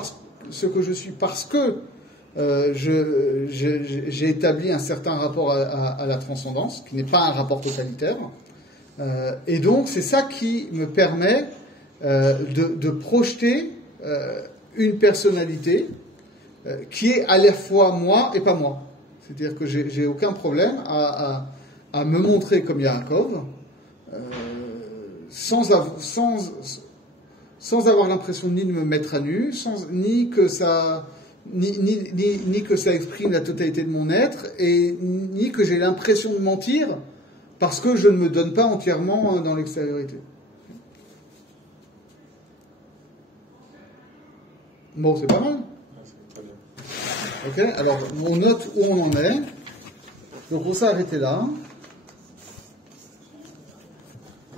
ce que je suis parce que j'ai établi un certain rapport à la transcendance, qui n'est pas un rapport totalitaire. Et donc, c'est ça qui me permet de projeter une personnalité qui est à la fois moi et pas moi. C'est-à-dire que j'ai aucun problème à me montrer comme Yaakov, sans avoir l'impression ni de me mettre à nu, ni que ça exprime la totalité de mon être, et ni que j'ai l'impression de mentir parce que je ne me donne pas entièrement dans l'extériorité. Bon, c'est pas mal. Ok, alors on note où on en est. Donc on s'est arrêté là.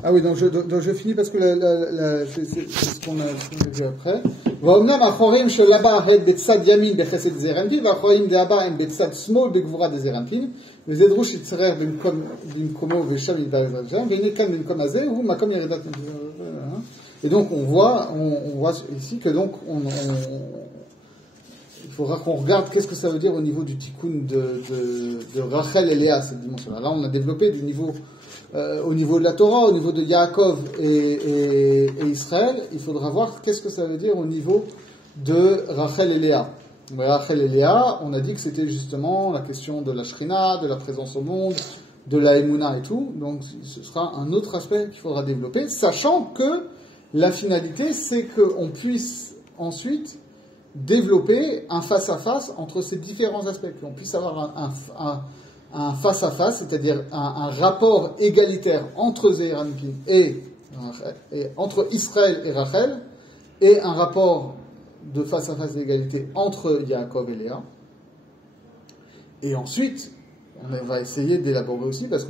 Ah oui, donc je finis parce que c'est ce qu'on a vu après. ואומנם האחורים של הבא הם בצד ימין בחסד זרנפין, והאחורים דהבא הם בצד שמאל בגבורה דזרנפין, וזה דרוש יצטרך במקומו ושב יתברר שם, והנה כאן במקום הזה הוא מקום ירידת. Et donc on voit ici que donc il faudra qu'on regarde qu'est-ce que ça veut dire au niveau du tikkun de Rachel et Léa, cette dimension-là. Là on a développé du niveau au niveau de la Torah, au niveau de Yaakov et Israël, il faudra voir qu'est-ce que ça veut dire au niveau de Rachel et Léa. Mais Rachel et Léa, on a dit que c'était justement la question de la Shrina, de la présence au monde, de la Emouna et tout. Donc ce sera un autre aspect qu'il faudra développer, sachant que la finalité, c'est qu'on puisse ensuite développer un face-à-face entre ces différents aspects, qu'on puisse avoir un face-à-face, c'est-à-dire un rapport égalitaire entre Zéranpin et entre Israël et Rachel, et un rapport de face-à-face d'égalité entre Yaakov et Léa. Et ensuite, on va essayer d'élaborer aussi, parce ce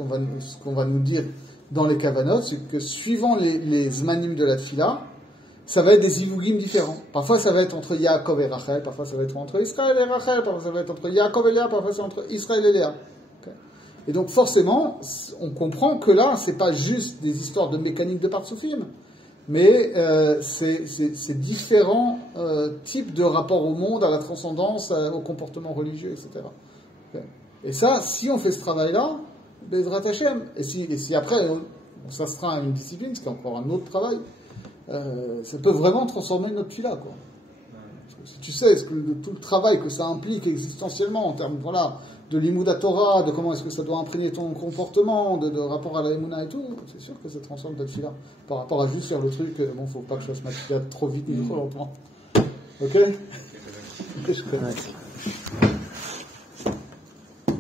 qu'on va nous dire dans les Kavanot, c'est que suivant les zmanim de la Tfila, ça va être des ivugim différents. Parfois, ça va être entre Yaakov et Rachel, parfois, ça va être entre Israël et Rachel, parfois, ça va être entre Yaakov et Léa, parfois, c'est entre Israël et Léa. Okay. Et donc, forcément, on comprend que là, c'est pas juste des histoires de mécanique de Partsoufim, mais c'est différents types de rapports au monde, à la transcendance, au comportement religieux, etc. Okay. Et ça, si on fait ce travail-là, Bezrat Hashem, et si après on s'astreint à une discipline, ce qui est encore un autre travail, ça peut vraiment transformer notre fila, quoi. Parce que si tu sais tout le travail que ça implique existentiellement en termes de l'Imouda Torah, de comment est-ce que ça doit imprégner ton comportement, de rapport à la Emouna et tout, c'est sûr que ça transforme ta fila. Par rapport à juste faire le truc, faut pas que je fasse ma fila trop vite ni trop longtemps. Ok? Je connais.